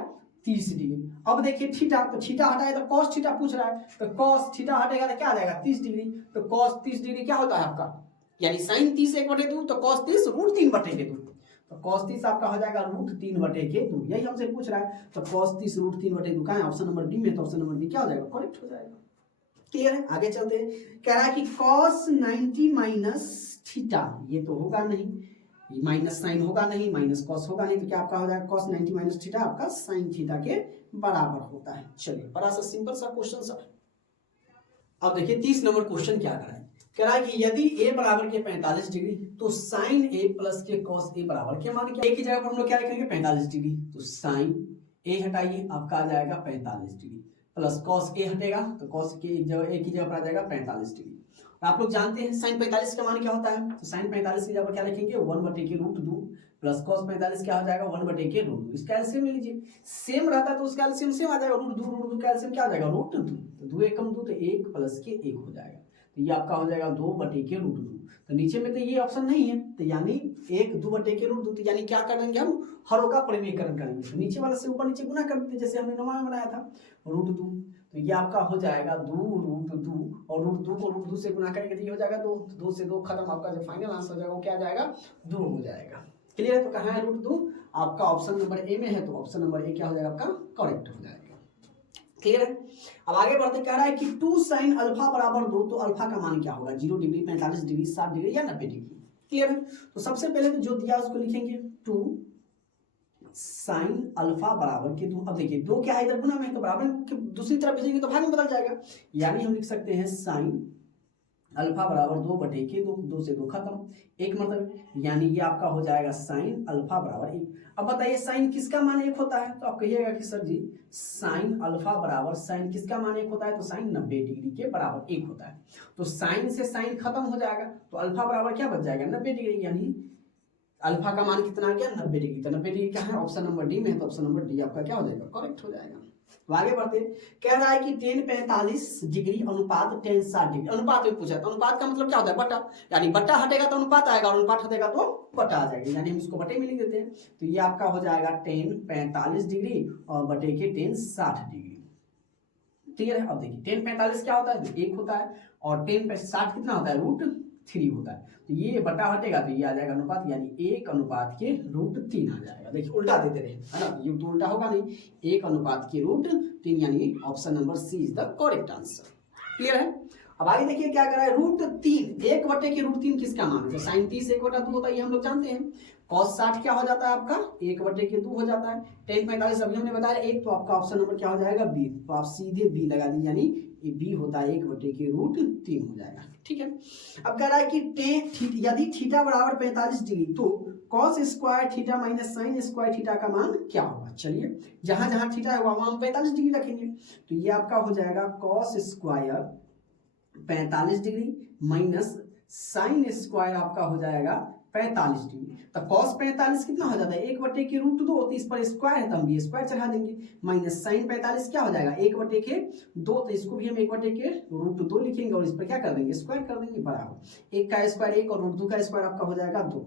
30 डिग्री। अब देखिए थीटा, तो थीटा हटाए तो cos थीटा पूछ रहा है, तो cos थीटा हटेगा तो क्या आ जाएगा 30 डिग्री, तो cos 30 डिग्री क्या होता है आपका, यानी sin 30 1/2, तो cos 30 √3/2, तो cos 30 आपका हो जाएगा √3/2, यही हमसे पूछ रहा है। तो cos 30 √3/2 कहां है, ऑप्शन नंबर डी में, तो ऑप्शन नंबर डी क्या हो जाएगा करेक्ट हो जाएगा। क्लियर है, आगे चलते हैं। कह रहा है कि cos 90 माइनस थीटा, ये तो होगा नहीं, माइनस साइन होगा नहीं, माइनस कॉस होगा नहीं, तो क्या आपका हो जाएगा cos 90 माइनस थीटा आपका साइन थीटा के बराबर होता है। चलिए बड़ा सा सिंपल सा क्वेश्चन सा। अब देखिए 30 नंबर क्वेश्चन क्या कर रहा है, कह रहा है कि यदि a बराबर के 45 डिग्री, तो साइन a प्लस के cos a बराबर के मान क्या, एक ही जगह पर हम लोग क्या लिखेंगे 45 डिग्री, तो साइन a हटाइए आपका आ जाएगा 45 डिग्री, प्लस cos a हटेगा तो cos के एक ही जगह पर आ जाएगा 45 डिग्री। आप लोग जानते हैं साइन 45 का मान क्या होता है, तो साइन 45 की जगह पर क्या लिखेंगे 1/√2, प्लस cos 45 क्या हो जाएगा 1/√2। इसका एलसीएम ले लीजिए, सेम रहता है तो उसका एलसीएम सेम आ जाएगा, √2 का एलसीएम क्या आ जाएगा √2, तो 2 एकम 2, तो 1 प्लस के 1 हो जाएगा, तो ये आपका हो जाएगा 2/√2। तो नीचे में तो ये ऑप्शन नहीं है, तो यानी 1 2/√2, तो यानी क्या करेंगे हम हरों का परिमेयकरण करेंगे, तो नीचे वाला से ऊपर नीचे गुना कर देते, जैसे हमने नवा में बनाया था √2, तो ये आपका हो जाएगा 2√2, और √2 को √2 से गुना करेंगे तो ये हो जाएगा 2, 2 से 2 खत्म, आपका जो फाइनल आंसर हो जाएगा वो क्या आ जाएगा 2 हो जाएगा। क्लियर है, तो कहाँ है √2, आपका ऑप्शन नंबर ए में है, तो ऑप्शन नंबर ए क्या हो जाएगा आपका करेक्ट हो जाएगा। क्लियर है, अब आगे बढ़ते, कह रहा है कि 2 sin अल्फा बराबर 2, तो अल्फा का मान क्या होगा 0 डिग्री, 45 डिग्री, 60 डिग्री या 90 डिग्री। क्लियर है, तो सबसे पहले तो जो दिया उसको लिखेंगे 2 sin अल्फा बराबर के 2। अब देखिए 2 क्या है इधर गुना में, तो बराबर दूसरी तरफ भेजेंगे तो भाग में बदल जाएगा, यानी हम लिख सकते हैं sin अल्फा बराबर 2/2, 2 से 2 खत्म, एक मतलब, यानी ये आपका हो जाएगा साइन अल्फा बराबर 1। अब बताइए साइन किसका मान 1 होता है, तो आप कहिएगा कि सर जी साइन अल्फा बराबर साइन किसका मान 1 होता है, तो साइन 90 डिग्री के बराबर 1 होता है, तो साइन से साइन खत्म हो जाएगा, तो अल्फा बराबर क्या बच जाएगा 90 डिग्री, यानी अल्फा का मान कितना आ गया 90 डिग्री, तो 90 डिग्री क्या है ऑप्शन नंबर डी में है, तो ऑप्शन नंबर डी आपका क्या हो जाएगा करेक्ट हो जाएगा। तो आगे बढ़ते, कह रहा है कि tan 45 डिग्री अनुपात tan 60 डिग्री, अनुपात में पूछा है, तो अनुपात का मतलब क्या होता है बटा, यानी बटा हटेगा तो अनुपात आएगा, और अनुपात हटेगा तो बटा आ जाएगा, यानी हम इसको बटे में लिख देते हैं, तो ये आपका हो जाएगा tan 45 डिग्री और बटे के tan 60 डिग्री। क्लियर है, अब देखिए tan 45 क्या होता है 1 होता है, और tan 60 कितना होता है √3 होता है, तो ये बटा हटेगा तो ये आ जाएगा अनुपात, यानी 1 अनुपात के √3 आ जाएगा। देखिए उल्टा देते रहे है ना, ये तो उल्टा होगा नहीं, 1 अनुपात के √3, यानी option number C is the correct answer. Clear है, अब आगे देखिए क्या कर रहा है √3, 1/√3 किसका मान है, तो साइन 30 1/2 होता है, ये हम लोग जानते हैं। cos 60 क्या हो जाता है आपका 1/2 हो जाता है, tan 45 अभी हमने बताया 1, तो आपका ऑप्शन नंबर क्या हो जाएगा बी, तो आप सीधे बी लगा दीजिए, यानी ये बी होता है 1/√3 हो जाएगा। ठीक है, अब कह रहा है कि यदि थीटा बराबर 45 डिग्री, तो cos square theta minus sine square theta का मान क्या होगा। चलिए जहां जहां थीटा है वहां हम 45 डिग्री रखेंगे, तो ये आपका हो जाएगा cos square 45 degree minus sine square आपका हो जाएगा 45 डिग्री, तो cos 45 कितना हो जाता है 1/√2, तो इस पर स्क्वायर है तो हम भी स्क्वायर चढ़ा देंगे, माइनस साइन 45 क्या हो जाएगा 1/2, तो इसको भी हम 1/√2 लिखेंगे, और इस पर क्या कर देंगे स्क्वायर कर देंगे, बराबर 1 का स्क्वायर 1 और √2 का स्क्वायर आपका हो जाएगा 2,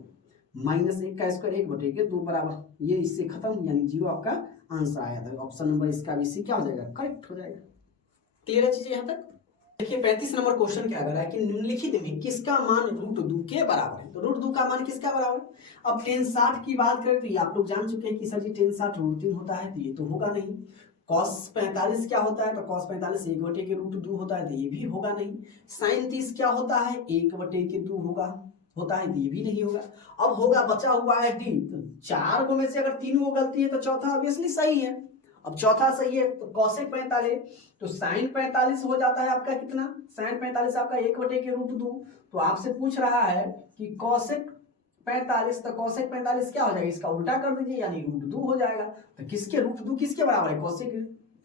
-1 का स्क्वायर 1/2 बराबर ये इससे खत्म, यानी 0 आपका आंसर आया था। ऑप्शन नंबर इसका भी सी क्या हो जाएगा, करेक्ट हो जाएगा। क्लियर है चीजें यहाँ तक। देखिए 35 नंबर क्वेश्चन क्या कर रहा है कि निम्नलिखित में किसका मान √2 के बराबर है। तो √2 का मान किसका बराबर है। अब tan 60 की बात करें तो ये आप लोग जान चुके हैं कि सर जी tan 60 √3 होता है, तो ये तो होगा नहीं। cos 45 क्या होता है, तो cos 45 1/2 होता है, तो ये भी होगा नहीं। sin 30 क्या होता है, 1/2 होता है, तो ये भी नहीं होगा। अब होगा बचा हुआ है d, तो 4 में से अगर 3 गलती है तो चौथा ऑब्वियसली सही है। अब चौथा सही है तो cosec 45, तो sin 45 हो जाता है आपका कितना, sin 45 आपका 1/2। तो आपसे पूछ रहा है कि cosec 45, तो cosec 45 क्या हो जाएगा, इसका उल्टा कर दीजिए यानी √2 हो जाएगा। तो किसके √2 किसके बराबर है, cosec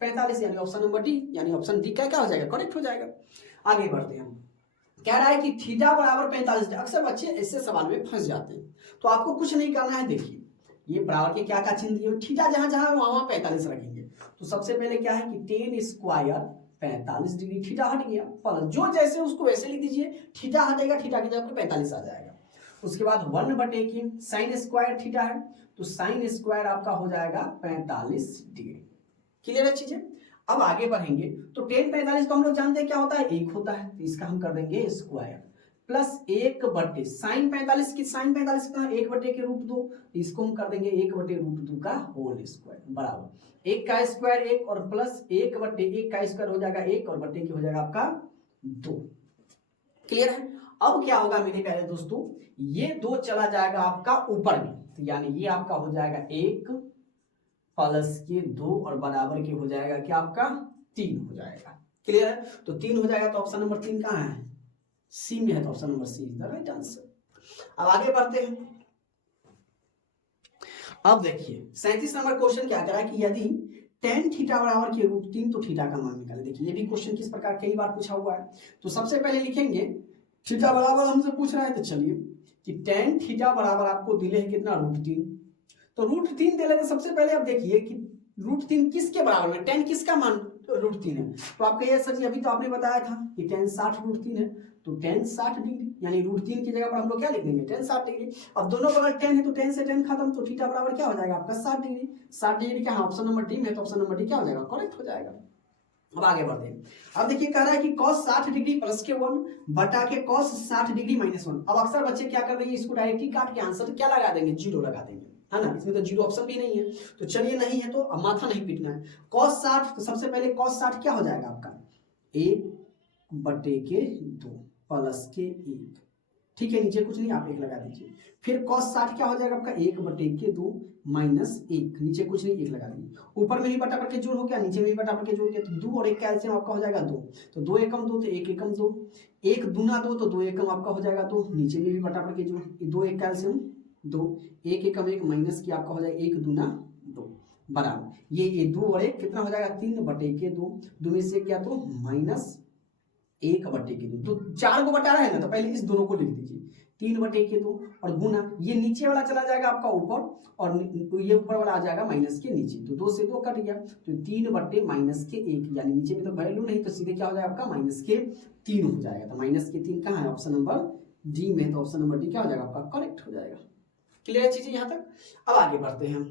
45, यानी ऑप्शन नंबर डी, यानी ऑप्शन डी क्या हो जाएगा, करेक्ट हो जाएगा। आगे बढ़ते हैं। कह रहा है कि थीटा बराबर 45। अक्सर बच्चे ऐसे सवाल में फंस जाते हैं, तो आपको कुछ नहीं करना है। देखिए ये बराबर के क्या चिन्ह दिए, थीटा जहां जहां वहां 45 रखेंगे। तो सबसे पहले क्या है कि tan स्क्वायर 45 डिग्री, थीटा हट गया, प्लस जो जैसे उसको वैसे लिख दीजिए, थीटा हटेगा, थीटा की जगह पर 45 आ जाएगा। उसके बाद 1/, साइन स्क्वायर थीटा है, तो साइन स्क्वायर आपका हो जाएगा 45 डिग्री। क्लियर है चीजें। अब आगे बढ़ेंगे तो tan 45 तो हम लोग जानते हैं क्या होता है, 1 होता है, तो इसका हम कर देंगे स्क्वायर प्लस 1/, साइन 45 की साइन 45 का 1/√2, इसको हम कर देंगे 1/√2 का होल स्क्वायर बराबर 1 का स्क्वायर 1 और प्लस 1/1 का स्क्वायर हो जाएगा 1 और बट्टे की हो जाएगा आपका 2। क्लियर है। अब क्या होगा मेरे प्यारे दोस्तों, ये 2 चला जाएगा आपका ऊपर में, तो यानी ये आपका हो जाएगा 1 प्लस के 2 और बराबर के हो जाएगा क्या आपका 3 हो जाएगा। क्लियर है। तो 3 हो जाएगा, तो ऑप्शन नंबर 3 कहाँ है, सी में है, तो option number C is the right answer. अब आगे बढ़ते हैं। अब देखिए 37 नंबर क्वेश्चन क्या करा कि यदि tan थीटा बराबर के √3 तो थीटा का मान निकाले। देखिए ये भी क्वेश्चन किस प्रकार कई बार पूछा हुआ है। तो सबसे पहले लिखेंगे थीटा बराबर हमसे पूछ रहा है, तो चलिए कि tan थीटा बराबर आपको दिले है कितना √3, तो √3 दे लेते। सबसे पहले आप देखिए कि √3 किसके बराबर में, tan किसका मान √3 है। तो आप कहिए सर जी अभी तो आपने बताया था कि tan 60 √3 है, तो tan 60 डिग्री, यानी √3 की जगह पर हम लोग क्या लिख देंगे tan 60 डिग्री। अब दोनों बगल tan है तो tan से tan खत्म, तो थीटा बराबर क्या हो जाएगा आपका 60 डिग्री। 60 डिग्री क्या है, ऑप्शन नंबर डी में, तो ऑप्शन नंबर डी क्या हो जाएगा, करेक्ट हो जाएगा। अब आगे बढ़ते हैं। अब देखिए कह रहा है कि cos 60 डिग्री प्लस के 1 बटा के cos 60 डिग्री माइनस 1। अब अक्सर बच्चे क्या कर रहे हैं, इसको डायरेक्टली काट के आंसर क्या लगा देंगे, 0 लगा देंगे, है ना। इसमें तो 0 ऑप्शन भी नहीं है, तो चलिए नहीं है तो अब माथा नहीं पीटना है। cos 60, तो सबसे पहले cos 60 क्या हो जाएगा आपका 1/2 प्लस के 1, ठीक है, नीचे कुछ नहीं आप 1 लगा दीजिए। फिर cos 60 क्या हो जाएगा आपका 1/2 माइनस 1, नीचे कुछ नहीं 1 लगा दीजिए। ऊपर में भी बटा पर के जोड़ हो गया, नीचे में भी बटा पर के जोड़ गया, तो 2 और 1 कैल्सियम आपका हो जाएगा 2, तो 2 एकम 2, तो 1 एकम 2, 1 दूना 2, तो 2 एकम आपका हो जाएगा 2, नीचे में भी बटा पर के जोड़, 2 1 कैल्सियम 2, 1 एकम 1 माइनस की आपका हो जाएगा 1 दूना 2 बराबर ये 2 और 1 कितना हो जाएगा 3/2, 2 में से क्या तो माइनस 1/2, तो 4 को बटा रहा है ना, तो पहले इस दोनों को लिख दीजिए 3/2 और गुना ये नीचे वाला चला जाएगा आपका ऊपर और ये ऊपर वाला आ जाएगा माइनस के नीचे, तो 2 से 2 कट गया, तो 3/-1, यानी नीचे में तो वैल्यू नहीं, तो सीधे क्या हो जाएगा आपका -3 हो जाएगा। तो -3 कहाँ है, ऑप्शन नंबर डी में, तो ऑप्शन नंबर डी क्या हो जाएगा आपका करेक्ट हो जाएगा। क्लियर है चीजें यहाँ तक। अब आगे बढ़ते हैं।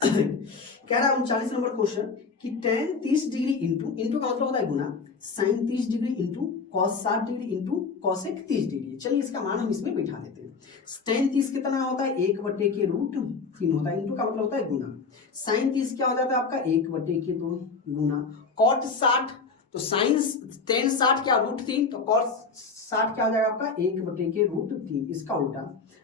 कह रहा है 39 नंबर क्वेश्चन कि tan 30 डिग्री इंटू का मतलब होता है गुना, sin 30 degree into cos 60 degree into cosec 30 degree. चलिए इसका मान हम इसमें बैठा देते हैं। tan 30 कितना होता है 1/√3 होता है, इंटू का मतलब होता है गुना। sin 30 क्या हो जाता है आपका 1/2 गुना cot 60, तो sin tan 60 क्या √3, तो cos 60 क्या हो जाएगा आपका 1/√3, इसका उल्टा।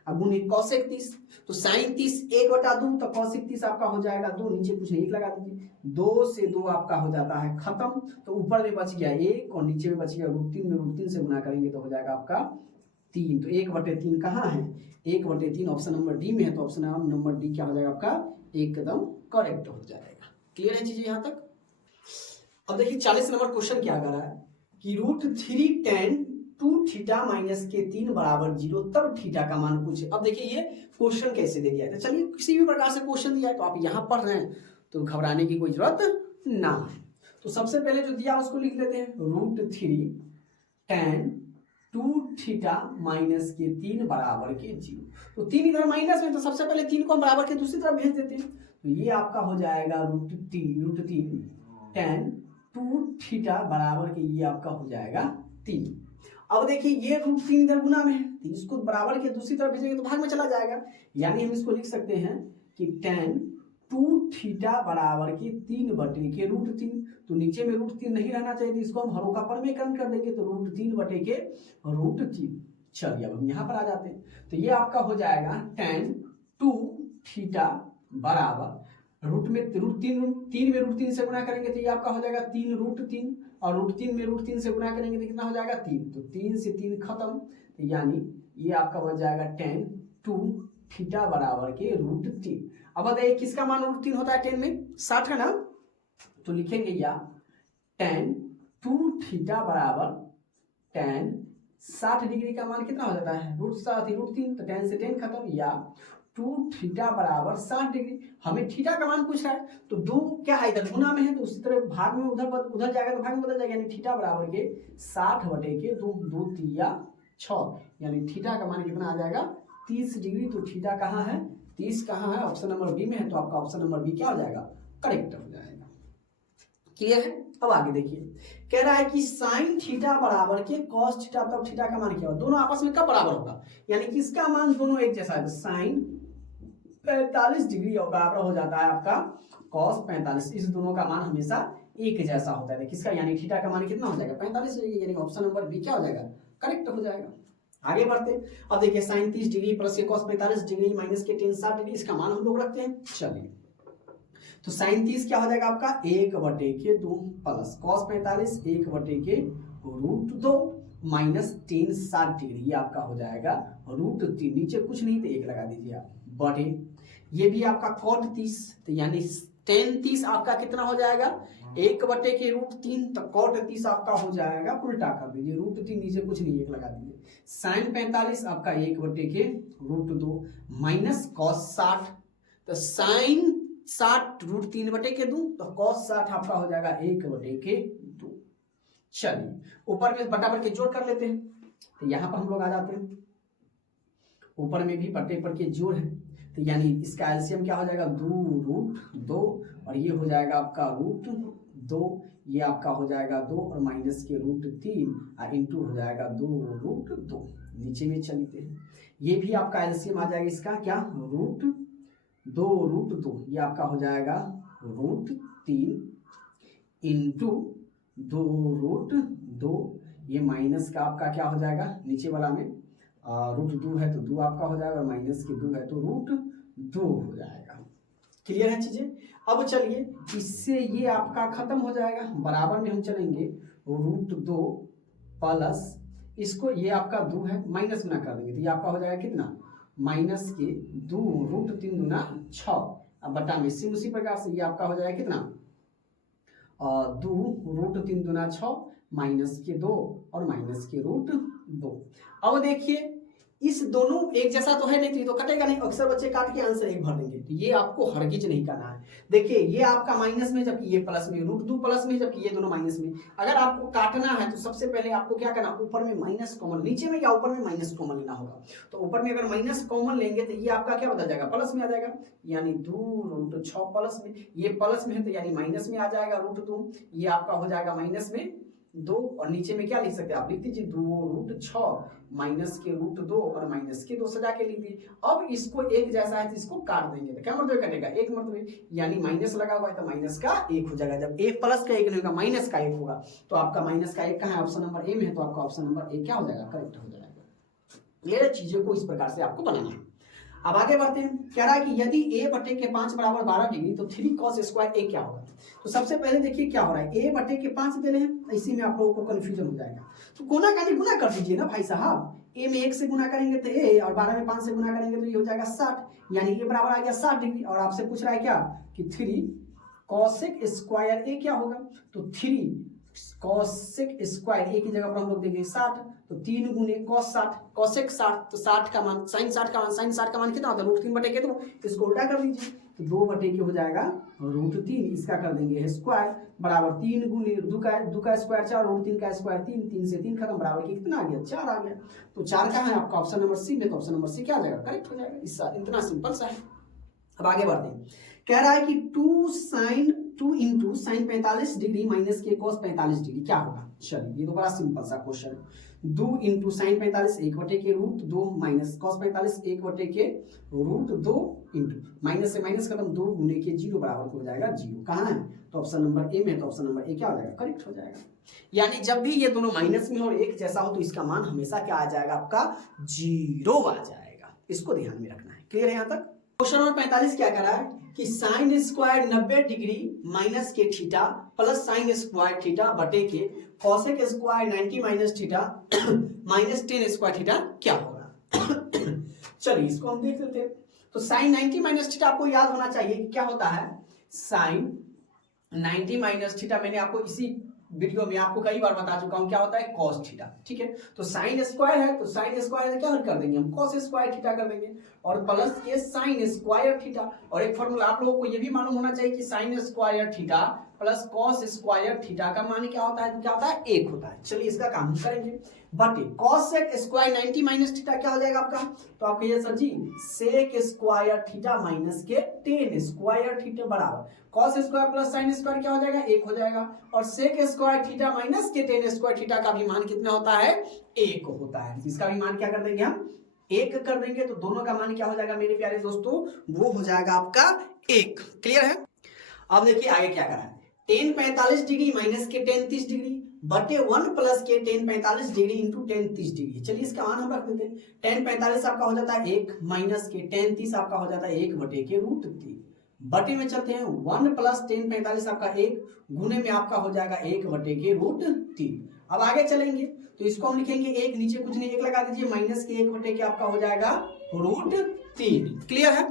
अब गुने cosec 30, तो sin 30 1/2, तो cosec 30 आपका हो जाएगा 2, नीचे कुछ नहीं 1 लगा दीजिए, 2 से 2 आपका हो जाता है खत्म, तो ऊपर में बच गया 1 और नीचे में बच गया √3 में √3 से गुना करेंगे तो हो जाएगा आपका 3, तो 1/3 कहाँ है 1/3 ऑप्शन नंबर डी में है, तो ऑप्शन नंबर डी क्या हो जाएगा आपका एकदम करेक्ट हो जाएगा। क्लियर है चीजें यहाँ तक। अब देखिए 40 नंबर क्वेश्चन क्या कर रहा है कि √3 tan 2 थीटा माइनस के 3 बराबर 0 तब थीटा का मान पूछे। अब देखिए ये क्वेश्चन कैसे दे दिया है, तो चलिए किसी भी प्रकार से क्वेश्चन दिया है तो आप यहाँ पढ़ रहे हैं तो घबराने की कोई जरूरत ना है। तो सबसे पहले जो दिया उसको लिख लेते हैं √3 tan 2 थीटा माइनस के 3 बराबर के 0। तो 3 इधर माइनस में, तो सबसे पहले 3 को हम बराबर के दूसरी तरफ भेज देते हैं। तो ये आपका हो जाएगा √3 tan 2 थीटा बराबर के ये आपका हो जाएगा 3। अब देखिए ये √3 इधर गुना में है, तो इसको बराबर के दूसरी तरफ भेजेंगे तो भाग में चला जाएगा। यानी हम इसको लिख सकते हैं कि tan 2 थीटा बराबर के 3 बटे के √3। तो नीचे में √3 नहीं रहना चाहिए, तो इसको हम हरों का परमेकरण कर देंगे, तो √3 बटे के √3। चलिए अब हम यहाँ पर आ जाते हैं। तो ये आपका हो जाएगा tan 2 थीटा बराबर √3 में √3 से गुना करेंगे तो ये आपका हो जाएगा 3√3, और √3 में √3 से गुना करेंगे तो कितना हो जाएगा 3। तो 3 से 3 खत्म, तो यानी ये आपका बन जाएगा tan 2 थीटा बराबर के √3। अब बताइए किसका मान √3 होता है 10 में 60 है ना, तो लिखेंगे या tan 2 थीटा बराबर tan 60 डिग्री का मान कितना हो जाता है √3, तो tan से 10 खत्म, या 2 थीटा बराबर 60 डिग्री। हमें थीटा का मान पूछ रहा है, तो 2 क्या है इधर गुना में है, तो उसी तरह भाग में उधर जाएगा तो भाग में बदल जाएगा, यानी थीटा बराबर के 60 बटे के 2 3 6, यानी थीटा का मान कितना आ जाएगा 30 डिग्री। तो थीटा कहाँ है 30 कहाँ है, ऑप्शन नंबर बी में है, तो आपका ऑप्शन नंबर बी क्या हो जाएगा करेक्ट हो जाएगा। क्लियर है। अब आगे देखिए, कह रहा है कि साइन थीटा बराबर के कॉस थीटा, तब थीटा का मान क्या होगा, दोनों आपस में कब बराबर होगा, यानी कि इसका मान दोनों एक जैसा है, तो साइन 45 डिग्री और बराबर हो जाता है आपका कॉस 45। इस दोनों का मान हमेशा एक जैसा होता है, किसका, यानी थीटा का मान कितना हो जाएगा 45 डिग्री, यानी ऑप्शन नंबर बी क्या हो जाएगा करेक्ट हो जाएगा। आगे बढ़ते, अब देखिए साइन 30 डिग्री प्लस के कॉस 45 डिग्री माइनस के tan 60 डिग्री, इसका मान हम लोग रखते हैं। चलिए तो साइन 30 क्या हो जाएगा आपका 1/2 plus cos 45 1/√2 minus tan 60 degree, ये आपका हो जाएगा √3। नीचे कुछ नहीं तो 1 लगा दीजिए आप, बढ़े ये भी आपका cot 30, तो यानी tan 30 आपका कितना हो जाएगा 1/√3, तो cot 30 आपका हो जाएगा, उल्टा कर दीजिए √3 नीचे कुछ नहीं 1 लगा दीजिए। साइन 45 आपका 1/√2 माइनस cos 60, तो साइन 60 √3/2, तो cos 60 आपका हो जाएगा 1/2। चलिए ऊपर में बटा पर के जोड़ कर लेते हैं, तो यहाँ पर हम लोग आ जाते हैं, ऊपर में भी बटे पर के जोड़ है, तो यानी इसका एलसीएम क्या हो जाएगा 2√2, और ये हो जाएगा आपका √2, ये आपका हो जाएगा 2 और माइनस के √3 और इंटू हो जाएगा 2√2। नीचे में चलते हैं, ये भी आपका एलसीएम आ जाएगा इसका क्या √2, ये आपका हो जाएगा √3 इंटू 2√2, ये माइनस का आपका क्या हो जाएगा नीचे वाला में √2 है तो 2 आपका हो जाएगा, माइनस के 2 है तो √2 हो जाएगा। क्लियर है चीजें। अब चलिए इससे ये आपका खत्म हो जाएगा, बराबर में हम चलेंगे √2 प्लस इसको, ये आपका 2 है माइनस गुना कर देंगे तो ये आपका हो जाएगा कितना माइनस के 2 √3 गुना 6, अब बटा में इसी उसी प्रकार से ये आपका हो जाएगा कितना 2 √3 गुना 6 माइनस के 2 और माइनस के √2। अब देखिए इस दोनों एक जैसा तो है नहीं, तो ये तो कटेगा नहीं, अक्सर बच्चे काट के आंसर 1 भर देंगे, तो ये आपको हरगिज नहीं करना है। देखिए ये आपका माइनस में जबकि ये प्लस में, √2 प्लस में जबकि ये दोनों माइनस में। अगर आपको काटना है तो सबसे पहले आपको क्या करना, ऊपर में माइनस कॉमन, नीचे में या ऊपर में माइनस कॉमन लेना होगा। तो ऊपर में अगर माइनस कॉमन लेंगे तो ये आपका क्या बदल जाएगा प्लस में आ जाएगा, यानी 2√6 प्लस में, ये प्लस में है तो यानी माइनस में आ जाएगा √2, ये आपका हो जाएगा माइनस में 2, और नीचे में क्या लिख सकते हैं आप लिख दीजिए 2√6 माइनस के √2 और माइनस के 2 सजा के लिख दिए। अब इसको एक जैसा है तो इसको काट देंगे, तो क्या मतलब कटेगा 1 मतलब, यानी माइनस लगा हुआ है तो माइनस का 1 हो जाएगा। जब 1 प्लस का 1 नहीं होगा माइनस का 1 होगा, तो आपका माइनस का 1 कहाँ है ऑप्शन नंबर ए में है, तो आपका ऑप्शन नंबर ए क्या हो जाएगा करेक्ट हो जाएगा। ये चीजों को इस प्रकार से आपको बनाना है। अब आगे बढ़ते हैं, कह रहा है कि यदि a/5 बराबर 12 डिग्री तो 3 cos स्क्वायर a क्या होगा। तो सबसे पहले देखिए क्या हो रहा है, a/5 दे रहे हैं, इसी में आप लोगों को कंफ्यूजन हो जाएगा, तो कोना कानी गुना कर दीजिए ना भाई साहब, a में 1 से गुना करेंगे तो a, और 12 में 5 से गुना करेंगे तो ये हो जाएगा 60, यानी ये बराबर आ गया 60 डिग्री। और आपसे पूछ रहा है क्या कि 3 cosec स्क्वायर a क्या होगा, तो 3 cosec स्क्वायर a की जगह पर हम लोग देंगे 60, तो 3 गुने cos 60 cosec 60, तो 60 का मान sin 60 का मान, sin 60 का मान कितना होता है √3/2, इसको उल्टा कर दीजिए तो 2 के हो जाएगा √3, इसका कर देंगे स्क्वायर बराबर 3 गुने 2 का स्क्वायर 4 √3 का स्क्वायर 3, 3 से 3 खत्म बराबर के कितना आ गया 4 आ गया। तो 4 का है आपका ऑप्शन नंबर सी में, तो ऑप्शन नंबर सी क्या आ जाएगा करेक्ट हो जाएगा। इसका इतना सिंपल सा है। अब आगे बढ़ते हैं, कह रहा है कि 2 इंटू साइन 45 डिग्री माइनस के कॉस 45 डिग्री क्या होगा। चलिए ये तो बड़ा सिंपल सा क्वेश्चन है। 2 इंटू साइन 45 1 के √2 माइनस कॉस 45 1 के √2 इंटू माइनस से माइनस खत्म 2 गुने के 0 बराबर हो जाएगा 0। कहाँ है तो ऑप्शन नंबर ए में, तो ऑप्शन नंबर ए क्या हो जाएगा करेक्ट हो जाएगा। यानी जब भी ये दोनों माइनस में हो और एक जैसा हो तो इसका मान हमेशा क्या आ जाएगा आपका 0 आ जाएगा। इसको ध्यान में रखना है। क्लियर है यहाँ तक। क्वेश्चन नंबर 45 क्या कर रहा है कि साइन स्क्वायर 90 डिग्री माइनस के theta plus sine square theta बटे के cosec square 90 minus theta minus 10 square theta क्या होगा। चलिए इसको हम देख लेते हैं। तो साइन 90 माइनस थीटा आपको याद होना चाहिए कि क्या होता है। साइन 90 माइनस थीटा मैंने आपको इसी वीडियो में आपको कई बार बता चुका हूं क्या होता है कॉस थीटा। ठीक है, तो साइन स्क्वायर है तो साइन स्क्वायर क्या कर देंगे हम कॉस स्क्वायर थीटा कर देंगे और प्लस के साइन स्क्वायर थीटा। और एक फॉर्मूला आप लोगों को ये भी मालूम होना चाहिए कि sine square theta plus cos square theta का मान क्या होता है तो क्या होता है 1 होता है। चलिए इसका काम करेंगे। बटे cosec square 90 minus theta क्या हो जाएगा आपका, तो आप कहिए sir ji sec square theta minus के 10 स्क्वायर थीटा बराबर cos square plus sine square क्या हो जाएगा 1 हो जाएगा। और सेक स्क्वायर थीटा माइनस के 10 स्क्वायर थीटा का भी मान कितना होता है 1 होता है। इसका भी मान क्या कर देंगे हम 1 कर देंगे। तो दोनों का मान क्या हो जाएगा मेरे प्यारे दोस्तों, वो हो जाएगा आपका 1। क्लियर है। अब देखिए आगे क्या करा है, tan 45 डिग्री माइनस के tan 30 डिग्री बटे 1 प्लस के tan 45 degree into tan 30 degree. चलिए इसका मान हम रख देते हैं। tan 45 आपका हो जाता है 1 माइनस के tan 30 आपका हो जाता है 1 बटे के √3 बटे में चलते हैं 1 प्लस tan 45 आपका 1 गुने में आपका हो जाएगा 1 बटे के √3। अब आगे चलेंगे तो इसको हम लिखेंगे 1 नीचे कुछ नहीं 1 लगा दीजिए माइनस के 1 बटे के आपका हो जाएगा √3। क्लियर है।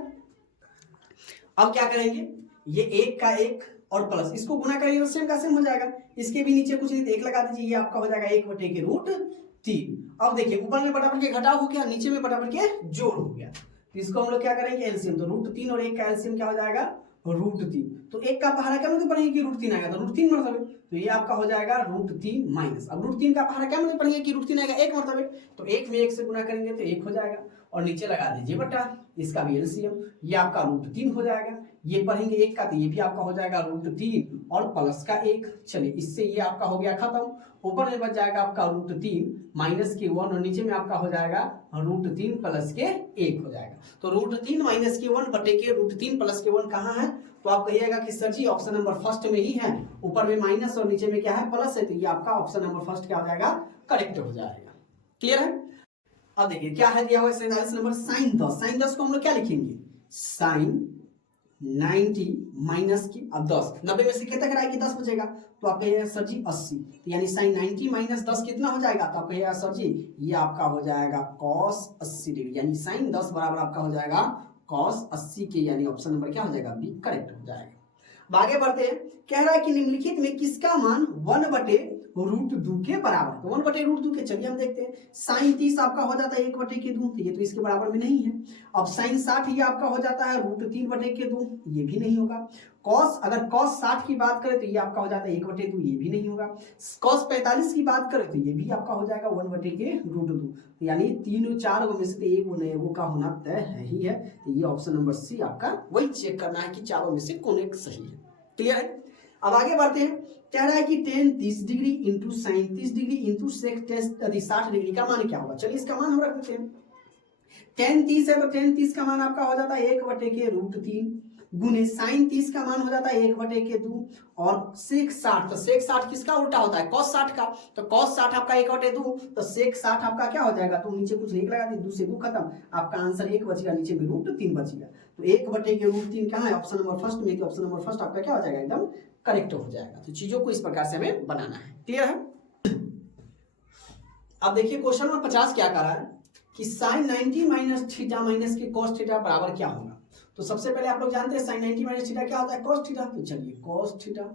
अब क्या करेंगे ये 1 का 1 और प्लस इसको गुना करेंगे तो सेम का सेम हो जाएगा। इसके भी नीचे कुछ नहीं 1 लगा दीजिए ये आपका हो जाएगा 1 बटे के √3। अब देखिए ऊपर में बटा के घटाव हो गया नीचे में बटा के जोड़ हो गया। तो इसको हम लोग क्या करेंगे एलसीएम, तो √3 और 1 का एलसीएम क्या हो जाएगा √3। तो 1 का पहाड़ा क्या मतलब पढ़ेंगे कि √3 आएगा तो √3 मतलब तो ये आपका हो जाएगा √3 माइनस। अब √3 का पहाड़ा क्या मतलब पढ़ेंगे कि √3 आएगा 1 मतलब तो 1 में 1 से गुना करेंगे तो 1 हो जाएगा और नीचे लगा दीजिए बटा इसका भी एलसीएम ये आपका √3 हो जाएगा। ये पढ़ेंगे 1 का तो ये भी आपका हो जाएगा √3 और प्लस का 1। चलिए इससे ये आपका हो गया खत्म। ऊपर में बच जाएगा आपका √3 माइनस के 1 और नीचे में आपका हो जाएगा √3 प्लस के 1 हो जाएगा। तो √3 माइनस के 1 बटे के √3 प्लस के 1 कहाँ है तो आप कहिएगा कि सर जी ऑप्शन नंबर फर्स्ट में ही है। ऊपर में माइनस और नीचे में क्या है प्लस है तो ये आपका ऑप्शन नंबर फर्स्ट क्या हो जाएगा करेक्ट हो जाएगा। क्लियर है। अब देखिए क्या है दिया हुआ 47 नंबर साइन 10। साइन 10 को हम लोग क्या लिखेंगे साइन 90 माइनस की अब 10 90 में से कितना कराए कि 10 बचेगा तो आप कहिएगा सर जी 80। तो यानी साइन 90 माइनस 10 कितना हो जाएगा तो आप कहिएगा सर जी ये आपका हो जाएगा cos 80 डिग्री। यानी साइन 10 बराबर आपका हो जाएगा cos 80 के, यानी ऑप्शन नंबर क्या हो जाएगा बी करेक्ट हो जाएगा। आगे बढ़ते हैं। कह रहा है कि निम्नलिखित में किसका मान 1 बटे √2 के बराबर, तो 1 बटे √2 के चलिए हम देखते हैं। साइन 30 आपका हो जाता है 1 बटे के 2 तो ये तो इसके बराबर में नहीं है। अब साइन 60 ये आपका हो जाता है √3 बटे के 2 ये भी नहीं होगा। कॉस अगर कॉस 60 की बात करें तो ये आपका हो जाता है 1 बटे 2 ये भी नहीं होगा। कॉस 45 की बात करें तो ये भी आपका हो जाएगा 1 बटे के √2 तो यानी 3 4 में से एक नए का होना तय है ही है। तो ये ऑप्शन नंबर सी आपका वही चेक करना है कि चारों में से कौन एक सही है। क्लियर है। अब आगे बढ़ते हैं। कह रहा है कि tan 30 degree into sine 30 degree into sec 60 degree का मान क्या होगा। चलिए इसका मान हम रख देते हैं। tan 30 है तो tan 30 का मान आपका हो जाता है 1 बटे के √3 गुने साइन 30 का मान हो जाता है 1 बटे के 2 और सेक 60 तो सेक 60 किसका उल्टा होता है cos 60 का। तो cos 60 आपका 1 बटे 2 तो सेक 60 आपका क्या हो जाएगा तो नीचे कुछ 1 लगा दी 2 से 2 खत्म आपका आंसर 1 बचेगा नीचे में √3 बचेगा। तो 1 बटे के √3 कहाँ है ऑप्शन नंबर फर्स्ट में। तो ऑप्शन नंबर फर्स्ट आपका क्या हो जाएगा एकदम करेक्ट हो जाएगा। तो चीजों को इस प्रकार से हमें बनाना है। क्लियर है। अब देखिए क्वेश्चन नंबर 50 क्या कर रहा है कि साइन 90 माइनस थीटा माइनस के cos थीटा बराबर क्या होगा। तो सबसे पहले आप लोग जानते हैं साइन 90 माइनस थीटा क्या होता है cos थीटा। तो चलिए cos थीटा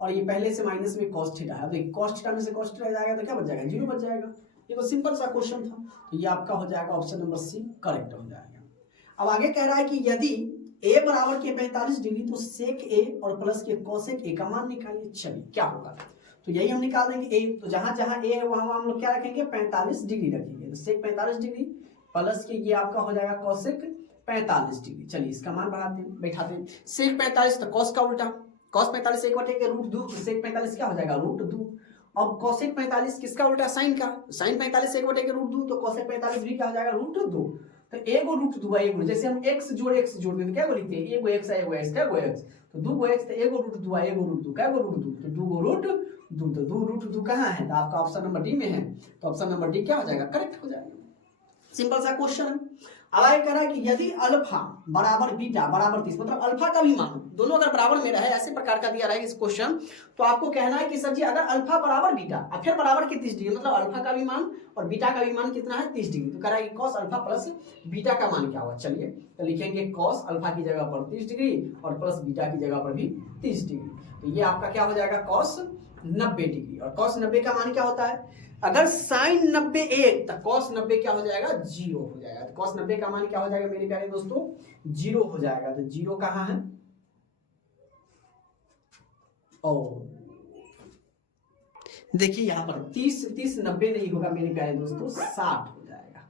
और ये पहले से माइनस में cos थीटा है। तो cos थीटा में से cos थीटा जाएगा तो क्या बच जाएगा 0 बच जाएगा। ये तो सिंपल सा क्वेश्चन था। तो ये आपका हो जाएगा ऑप्शन नंबर सी करेक्ट हो जाएगा। अब आगे कह रहा है कि यदि ए बराबर के 45 डिग्री, तो सेक ए और प्लस के कोसेक ए का मान निकालिए। चलिए क्या होगा, तो यही हम निकाल देंगे ए, तो जहां जहां ए है वहां हम लोग क्या रखेंगे 45 डिग्री रखेंगे, तो सेक 45 डिग्री प्लस के ये आपका हो जाएगा कोसेक 45 डिग्री। चलिए इसका मान बढ़ाते हैं, बैठाते हैं। सेक 45 तो कॉस का उल्टा, कॉस 45 एक बटे के रूट 2, तो सेक 45 क्या हो जाएगा रूट 2। अब कोसेक 45 किसका उल्टा, साइन का, साइन 45 एक बटे के रूट 2, तो कोसेक 45 भी क्या हो जाएगा रूट 2। तो एगो रूट 2 है, एगो जैसे हम x जोड़ x जोड़ते हैं क्या लिखते हैं, एगो x है एगो x, क्या एगो x, तो 2 x, तो एगो रूट 2 है एगो रूट 2, क्या एगो रूट 2, तो 2 रूट 2, तो 2 रूट 2 कहाँ है, तो आपका ऑप्शन नंबर डी में है, तो ऑप्शन नंबर डी क्या हो जाएगा, करेक्ट हो जाएगा। सिंपल सा क्वेश्चन है। अब आगे कह रहा है कि यदि अल्फा बराबर बीटा बराबर 30, मतलब अल्फा का भी मान दोनों अगर बराबर में रहे, ऐसे प्रकार का दिया रहा है इस क्वेश्चन, तो आपको कहना है कि सर जी अगर अल्फा बराबर बीटा और फिर बराबर के 30 डिग्री, मतलब अल्फा का भी मान और बीटा का भी मान कितना है 30 डिग्री, तो कह रहा है कि cos अल्फा प्लस बीटा का मान क्या होगा। चलिए तो लिखेंगे cos अल्फा की जगह पर 30 डिग्री और प्लस बीटा की जगह पर भी 30 डिग्री, तो ये आपका क्या हो जाएगा cos 90 डिग्री। और cos 90 का मान क्या होता है, अगर साइन 90 1 तो cos 90 क्या हो जाएगा 0 हो जाएगा, तो cos 90 का मान क्या हो जाएगा मेरे प्यारे दोस्तों 0 हो जाएगा। तो 0 कहाँ है, ओ देखिए यहाँ पर 30 30 90 नहीं होगा मेरे प्यारे दोस्तों 60 हो जाएगा।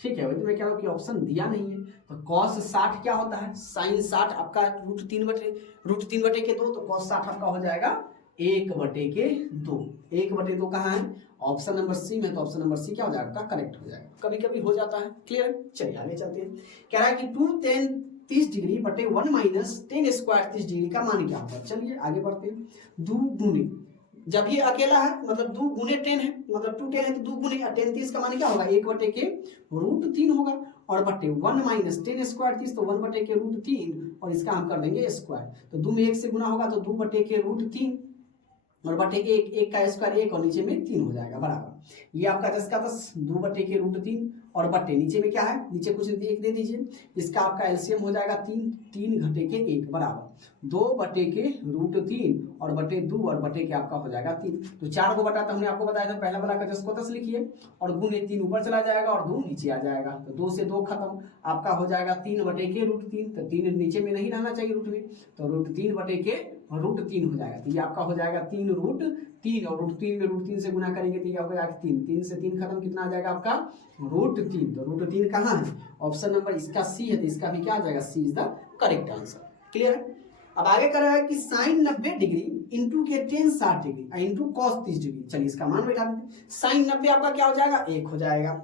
ठीक है, वही तो मैं कह रहा हूँ कि ऑप्शन दिया नहीं है। तो cos 60 क्या होता है, साइन 60 आपका रूट 3 बटे के 2, तो cos 60 आपका हो जाएगा 1 बटे के 2, 1 बटे 2 कहाँ है, ऑप्शन नंबर सी में, तो ऑप्शन नंबर सी क्या हो जाएगा, करेक्ट हो जाएगा। कभी कभी हो जाता है, क्लियर। चलिए आगे चलते हैं। कह रहा है कि 2 tan 30 डिग्री बटे 1 माइनस tan स्क्वायर 30 डिग्री का मान क्या होगा। चलिए आगे बढ़ते हैं। 2 गुने, जब ये अकेला है मतलब 2 गुने 10 है, मतलब 2 10 है तो 2 गुने tan 30 का मान क्या होगा 1 बटे के रूट 3 होगा, और बटे 1 माइनस tan स्क्वायर 30, तो 1 बटे के रूट 3 और इसका हम कर देंगे स्क्वायर, तो 2 में 1 से गुना होगा तो 2 बटे के रूट 3 और बटे 1, 1 का स्क्वायर 1 और नीचे में 3 हो जाएगा बराबर, ये आपका 10 का 10, 2 बटे के रूट 3 और बटे नीचे में क्या है, नीचे कुछ 1 दे दीजिए, इसका आपका एलसीएम हो जाएगा 3, 3 घटे के 1 बराबर 2 बटे के रूट 3 और बटे 2 और बटे के आपका हो जाएगा 3। तो 4 को बटा तो हमने आपको बताया था, पहला वाला का 10 को 10 लिखिए और गुने 3 ऊपर चला जाएगा और 2 नीचे आ जाएगा, तो 2 से 2 खत्म, आपका हो जाएगा 3 बटे के रूट 3, तो 3 नीचे में नहीं रहना चाहिए रूट में, तो रूट 3 बटे के रूट 3 हो जाएगा, तो ये आपका हो जाएगा 3 रूट 3 और रूट 3 में रूट 3 से गुना करेंगे तो ये हो जाएगा 3, 3 से 3 खत्म, कितना आ जाएगा आपका रूट 3, तो रूट 3 कहाँ है, ऑप्शन नंबर इसका सी है, तो इसका भी क्या आ जाएगा, C is the correct answer. Clear है। अब आगे कर रहा है कि साइन 90 डिग्री इंटू के tan 60 degree into cos 30 degree. चलिए इसका मान बैठा देते हैं। साइन 90 आपका क्या हो जाएगा 1 हो जाएगा,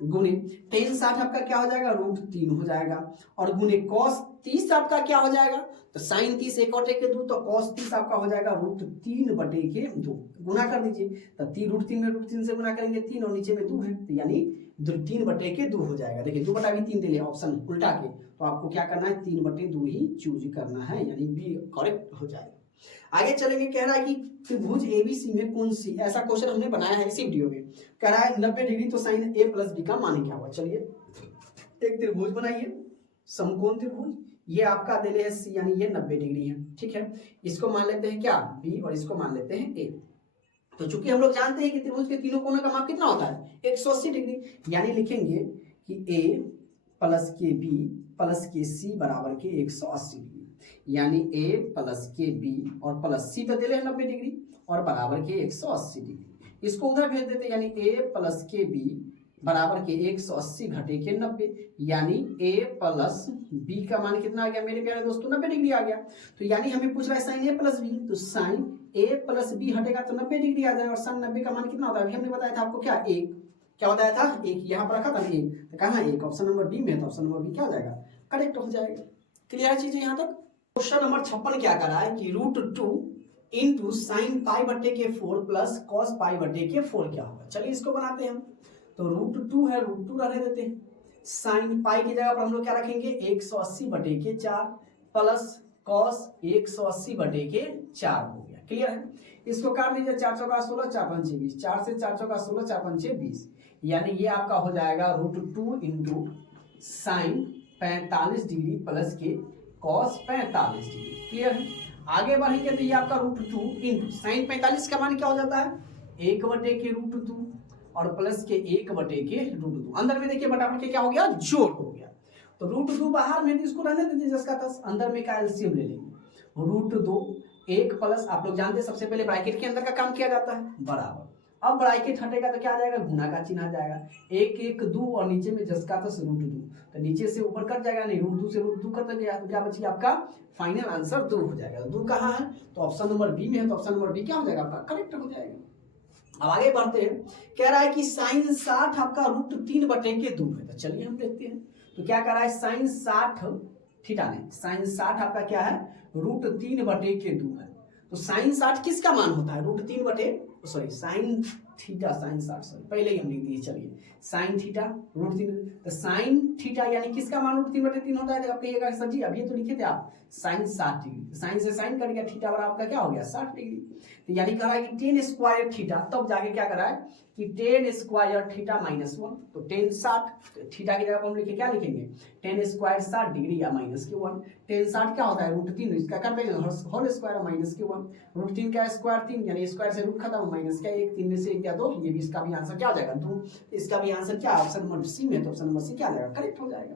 गुने tan 60 आपका क्या हो जाएगा रूट 3 हो जाएगा, और गुने cos 30 आपका क्या हो जाएगा, तो साइन 30 1 बटे के 2, तो cos 30 आपका हो जाएगा रूट 3 बटे के 2, गुना कर दीजिए, तो रूट 3 में रूट 3 से गुना करेंगे 3 और नीचे में 2 है, तो यानी 3 बटे के 2 हो जाएगा। देखिए 2 बटा भी 3 दे लिया ऑप्शन उल्टा के, तो आपको क्या करना है 3 बटे 2 ही चूज करना है, यानी बी करेक्ट हो जाएगा। आगे चलेंगे। कह रहा है कि त्रिभुज एबीसी में कौन सी, ऐसा क्वेश्चन हमने बनाया है इसी वीडियो में। कह रहा है 90 डिग्री तो साइन ए प्लस बी का मान क्या होगा। चलिए एक त्रिभुज बनाइए, समकोण त्रिभुज, ये आपका दे है सी, यानी ये 90 डिग्री है, ठीक है। इसको मान लेते हैं क्या बी और इसको मान लेते हैं ए। तो चूंकि हम लोग जानते हैं कि त्रिभुज के तीनों कोनों का माप कितना होता है 180 डिग्री, यानी लिखेंगे कि ए प्लस के बी प्लस के सी बराबर के 180 डिग्री, यानी ए प्लस के बी और प्लस सी तो दे रहे 90 डिग्री और बराबर के 180 डिग्री। इसको उधर भेज देते, यानी ए प्लस के बी बराबर के 180 घटे के 90, यानी ए प्लस बी का मान कितना आ गया मेरे प्यारे दोस्तों 90 डिग्री आ गया। तो यानी हमें पूछ रहा है साइन ए प्लस बी, तो साइन ए प्लस बी हटेगा तो 90 डिग्री आ जाएगा, और साइन 90 का मान कितना होता है अभी हमने बताया था आपको क्या 1, क्या बताया था 1, यहाँ पर रखा था 1, तो कहाँ 1, ऑप्शन नंबर बी में, तो ऑप्शन नंबर बी क्या हो जाएगा करेक्ट हो जाएगा। क्लियर है चीजें यहाँ तक। क्वेश्चन नंबर 56 क्या कर रहा है कि रूट 2 इंटू साइन पाई बटे के 4 प्लस कॉस पाई बटे के 4 क्या होगा। चलिए इसको बनाते हैं हम। तो रूट 2 है, रूट 2 रहने देते हैं, साइन पाई की जगह पर हम लोग क्या रखेंगे 180 बटे के 4 प्लस कॉस 180 बटे के 4 हो गया। क्लियर है। इसको काट दीजिए, 4 चौका 16 4 पंचे 20, 4 से 4 चौका 16 4 पंचे 20, यानी ये आपका हो जाएगा root 2 into sine 45 degree plus के कॉस 45 डिग्री। क्लियर है। आगे बढ़ेंगे तो ये आपका रूट 2 इंटू साइन 45 का मान क्या हो जाता है 1 बटे के रूट 2 और प्लस के 1 बटे के रूट 2, अंदर में देखिए बटा के क्या हो गया जोड़ हो गया, तो √2 बाहर में, इसको रहने दीजिए जिसका तस, अंदर में का एलसीएम ले लेंगे। √2 1 प्लस, आप लोग जानते हैं सबसे पहले ब्रैकेट के अंदर का काम किया जाता है, बराबर। अब ब्रैकेट हटेगा तो क्या आ जाएगा, गुना का चिन्ह आ जाएगा, 1 1 2 और नीचे में जिसका तस √2, तो नीचे से ऊपर कट जाएगा, नहीं √2 से √2 कट गया, तो क्या बची आपका फाइनल आंसर 2 हो जाएगा। 2 कहाँ है, तो ऑप्शन नंबर बी में है, तो ऑप्शन नंबर बी क्या हो जाएगा आपका करेक्ट हो जाएगा। अब आगे बढ़ते हैं, कह रहा है कि sin 60 आपका √3/2 है, तो चलिए हम देखते हैं। तो क्या कह रहा है, sin 60 थीटा नहीं, sin 60 आपका क्या है √3/2 है। तो sin 60 किसका मान होता है, √3 sorry sin theta, sin 60 sorry पहले ही हम लिख दिए, चलिए sin थीटा √3, तो sin थीटा यानी किसका मान √3/3 होता है। तो आप कहिएगा सर जी अभी तो लिखे थे आप sin 60 डिग्री, sin से sin कट गया, थीटा बराबर आपका क्या हो गया 60 डिग्री। तो यानी कह रहा है कि tan स्क्वायर थीटा, तब जाके क्या कर रहा है कि tan स्क्वायर थीटा -1, तो tan 60, थीटा की जगह पर हम लिखे क्या लिखेंगे, tan स्क्वायर 60 डिग्री या -1, tan 60 क्या होता है √3, इसका कर देंगे होल स्क्वायर -1, √3 का स्क्वायर 3, यानी स्क्वायर से रूट खत्म, माइनस का 1, 3 में से 1 या 2, ये भी इसका भी आंसर क्या हो जाएगा 2, इसका भी आंसर क्या ऑप्शन नंबर सी में, तो ऑप्शन नंबर सी क्या आ जाएगा करेक्ट हो जाएगा।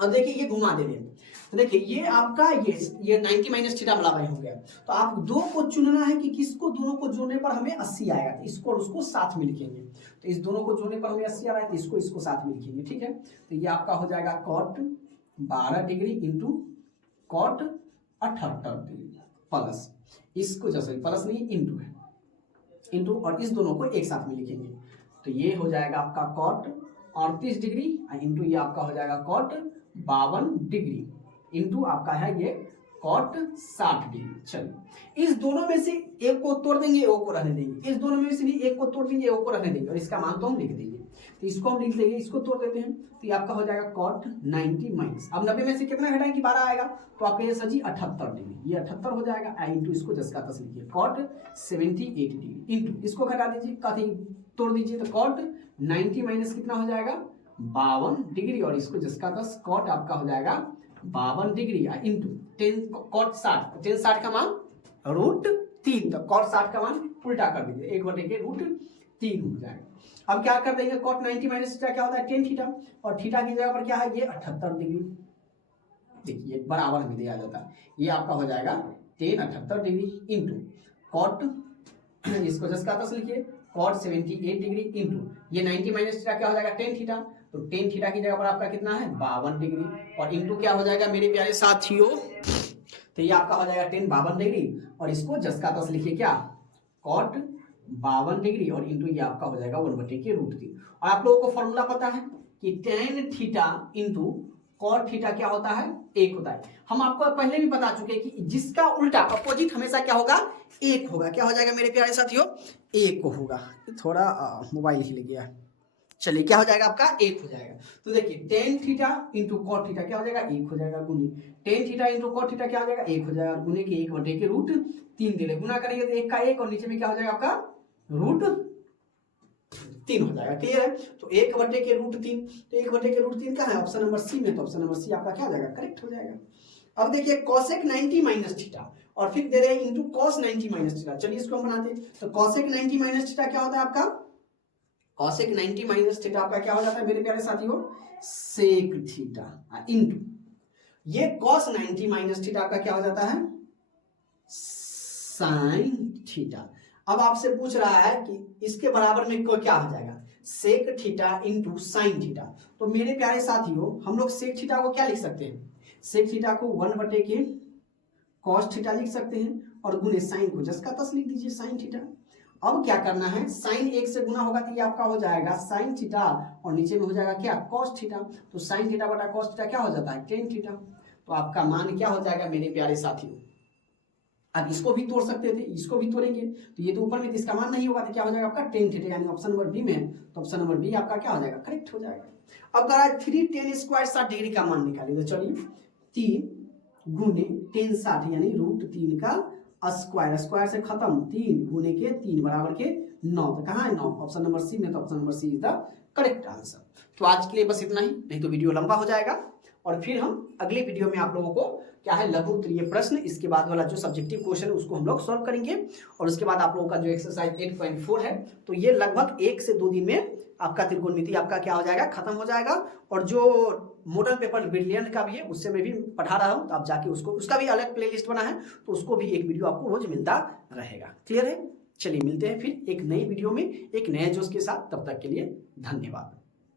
अब देखिए ये घुमा दे रहे हैं, तो देखिए ये आपका ये 90 माइनस थीटा बराबर हो गया। तो आप दो को चुनना है कि किसको, दोनों को जोड़ने पर हमें 80 आएगा, तो इसको और उसको साथ में लिखेंगे। तो इस दोनों को जोड़ने पर हमें 80 आ रहा है, तो इसको साथ में लिखेंगे, ठीक है। तो ये आपका हो जाएगा cot 12 degree into cot 78 degree plus, इसको जैसे प्लस नहीं इंटू है, इंटू और इस दोनों को एक साथ में लिखेंगे। तो ये हो जाएगा आपका cot 38 डिग्री इंटू ये आपका हो जाएगा cot 52 डिग्री इंटू आपका है ये cot 60 डिग्री। चलिए इस दोनों में से एक को तोड़ देंगे, एक को रहने देंगे, इस दोनों में से भी एक को तोड़ देंगे, एक को रहने देंगे, और इसका मान तो हम लिख देंगे। तो इसको हम लिख देंगे, इसको तोड़ देते हैं, तो ये आपका हो जाएगा cot 90 माइनस, अब 90 में से कितना घटाएं कि 12 आएगा, तो आपका ये सजी 78 डिग्री, ये 78 हो जाएगा, इंटू इसको जस का तस लिखिए cot 78 डिग्री इंटू इसको घटा दीजिए, कथी तोड़ दीजिए, तो cot 90 माइनस कितना हो जाएगा 52 डिग्री, और इसको जिसका तस cot आपका हो जाएगा 52 डिग्री इंटू 10 cot 60, 10 60 का मान √3, तो cot 60 का मान उल्टा कर दीजिए, 1/√3 हो जाएगा। अब क्या कर देंगे, cot 90 माइनस थीटा क्या होता है tan थीटा, और थीटा की जगह पर क्या है ये 78 डिग्री, देखिए बराबर में दिया जाता है, ये आपका हो जाएगा tan 78 डिग्री इंटू cot, इसको जिसका तस लिखिए cot 78 डिग्री इंटू ये 90 माइनस थीटा क्या हो जाएगा tan थीटा, तो tan थीटा की जगह पर आपका कितना है 52 डिग्री, और इंटू क्या हो जाएगा मेरे प्यारे साथियों, तो ये आपका हो जाएगा tan 52 डिग्री, और इसको जिसका तस लिखिए क्या cot 52 डिग्री, और इंटू ये आपका हो जाएगा 1/√3। और आप लोगों को फॉर्मूला पता है कि tan theta into cot theta क्या होता है 1 होता है। हम आपको पहले भी बता चुके हैं कि जिसका उल्टा अपोजिट हमेशा क्या होगा 1 होगा, क्या हो जाएगा मेरे प्यारे साथियों 1 होगा। थोड़ा मोबाइल हिल गया, चलिए क्या हो जाएगा आपका 1 हो जाएगा। तो देखिए tan theta into cot theta क्या हो जाएगा 1 हो जाएगा, गुनी tan theta into cot theta क्या हो जाएगा 1 हो जाएगा, गुने के 1/√3 दे रहे, गुना करेंगे तो 1 का 1 और नीचे में क्या हो जाएगा आपका √3 हो जाएगा, क्लियर है। तो 1/√3, तो 1/√3 का है ऑप्शन नंबर सी में, तो ऑप्शन नंबर सी आपका क्या हो जाएगा करेक्ट हो जाएगा। अब देखिए cosec 90 माइनस थीटा, और फिर दे रहे हैं इंटू cos 90 माइनस थीटा, चलिए इसको हम बनाते हैं। तो cosec 90 माइनस थीटा क्या होता है आपका, cosec 90 माइनस थीटा आपका क्या हो जाता है मेरे प्यारे साथियों sec थीटा इंटू ये cos 90 माइनस थीटा आपका क्या हो जाता है sin थीटा। अब आपसे पूछ रहा है कि इसके बराबर में को क्या हो जाएगा sec theta into sin theta. तो मेरे प्यारे साथियों हम लोग sec थीटा को क्या लिख सकते हैं, sec थीटा को 1/cos थीटा लिख सकते हैं, और गुने sin को जिसका तस लिख दीजिए sin थीटा। अब क्या करना है, sin 1 से गुना होगा तो ये आपका हो जाएगा sin थीटा, और नीचे में हो जाएगा क्या cos थीटा, तो sin थीटा बटा cos थीटा क्या हो जाता है tan थीटा। तो आपका मान क्या हो जाएगा मेरे प्यारे साथियों, अब इसको भी तोड़ सकते थे, इसको भी तोड़ेंगे, तो ये तो ऊपर में इसका मान नहीं होगा, तो क्या हो जाएगा आपका tan थीटा, यानी ऑप्शन नंबर बी में है, तो ऑप्शन नंबर बी आपका क्या हो जाएगा करेक्ट हो जाएगा। अब कह 3 tan स्क्वायर 60 डिग्री का मान निकालिए, तो चलिए 3 गुने tan 60 यानी √3 का स्क्वायर, स्क्वायर से खत्म 3 गुने के 3 बराबर के 9, तो कहाँ है 9, ऑप्शन नंबर सी में, तो option number C is the correct answer. तो आज के लिए बस इतना ही, नहीं तो वीडियो लंबा हो जाएगा। और फिर हम अगले वीडियो में आप लोगों को क्या है लघु उत्तरीय प्रश्न, इसके बाद वाला जो सब्जेक्टिव क्वेश्चन है उसको हम लोग सॉल्व करेंगे। और उसके बाद आप लोगों का जो एक्सरसाइज 8.4 है, तो ये लगभग 1 से 2 दिन में आपका त्रिकोणमिति आपका क्या हो जाएगा, खत्म हो जाएगा। और जो मॉडल पेपर ब्रिलियंट का भी है उससे मैं भी पढ़ा रहा हूँ, तो आप जाके उसका भी अलग प्लेलिस्ट बना है, तो उसको भी एक वीडियो आपको रोज मिलता रहेगा। क्लियर है? चलिए मिलते हैं फिर एक नई वीडियो में एक नए जोश के साथ, तब तक के लिए धन्यवाद।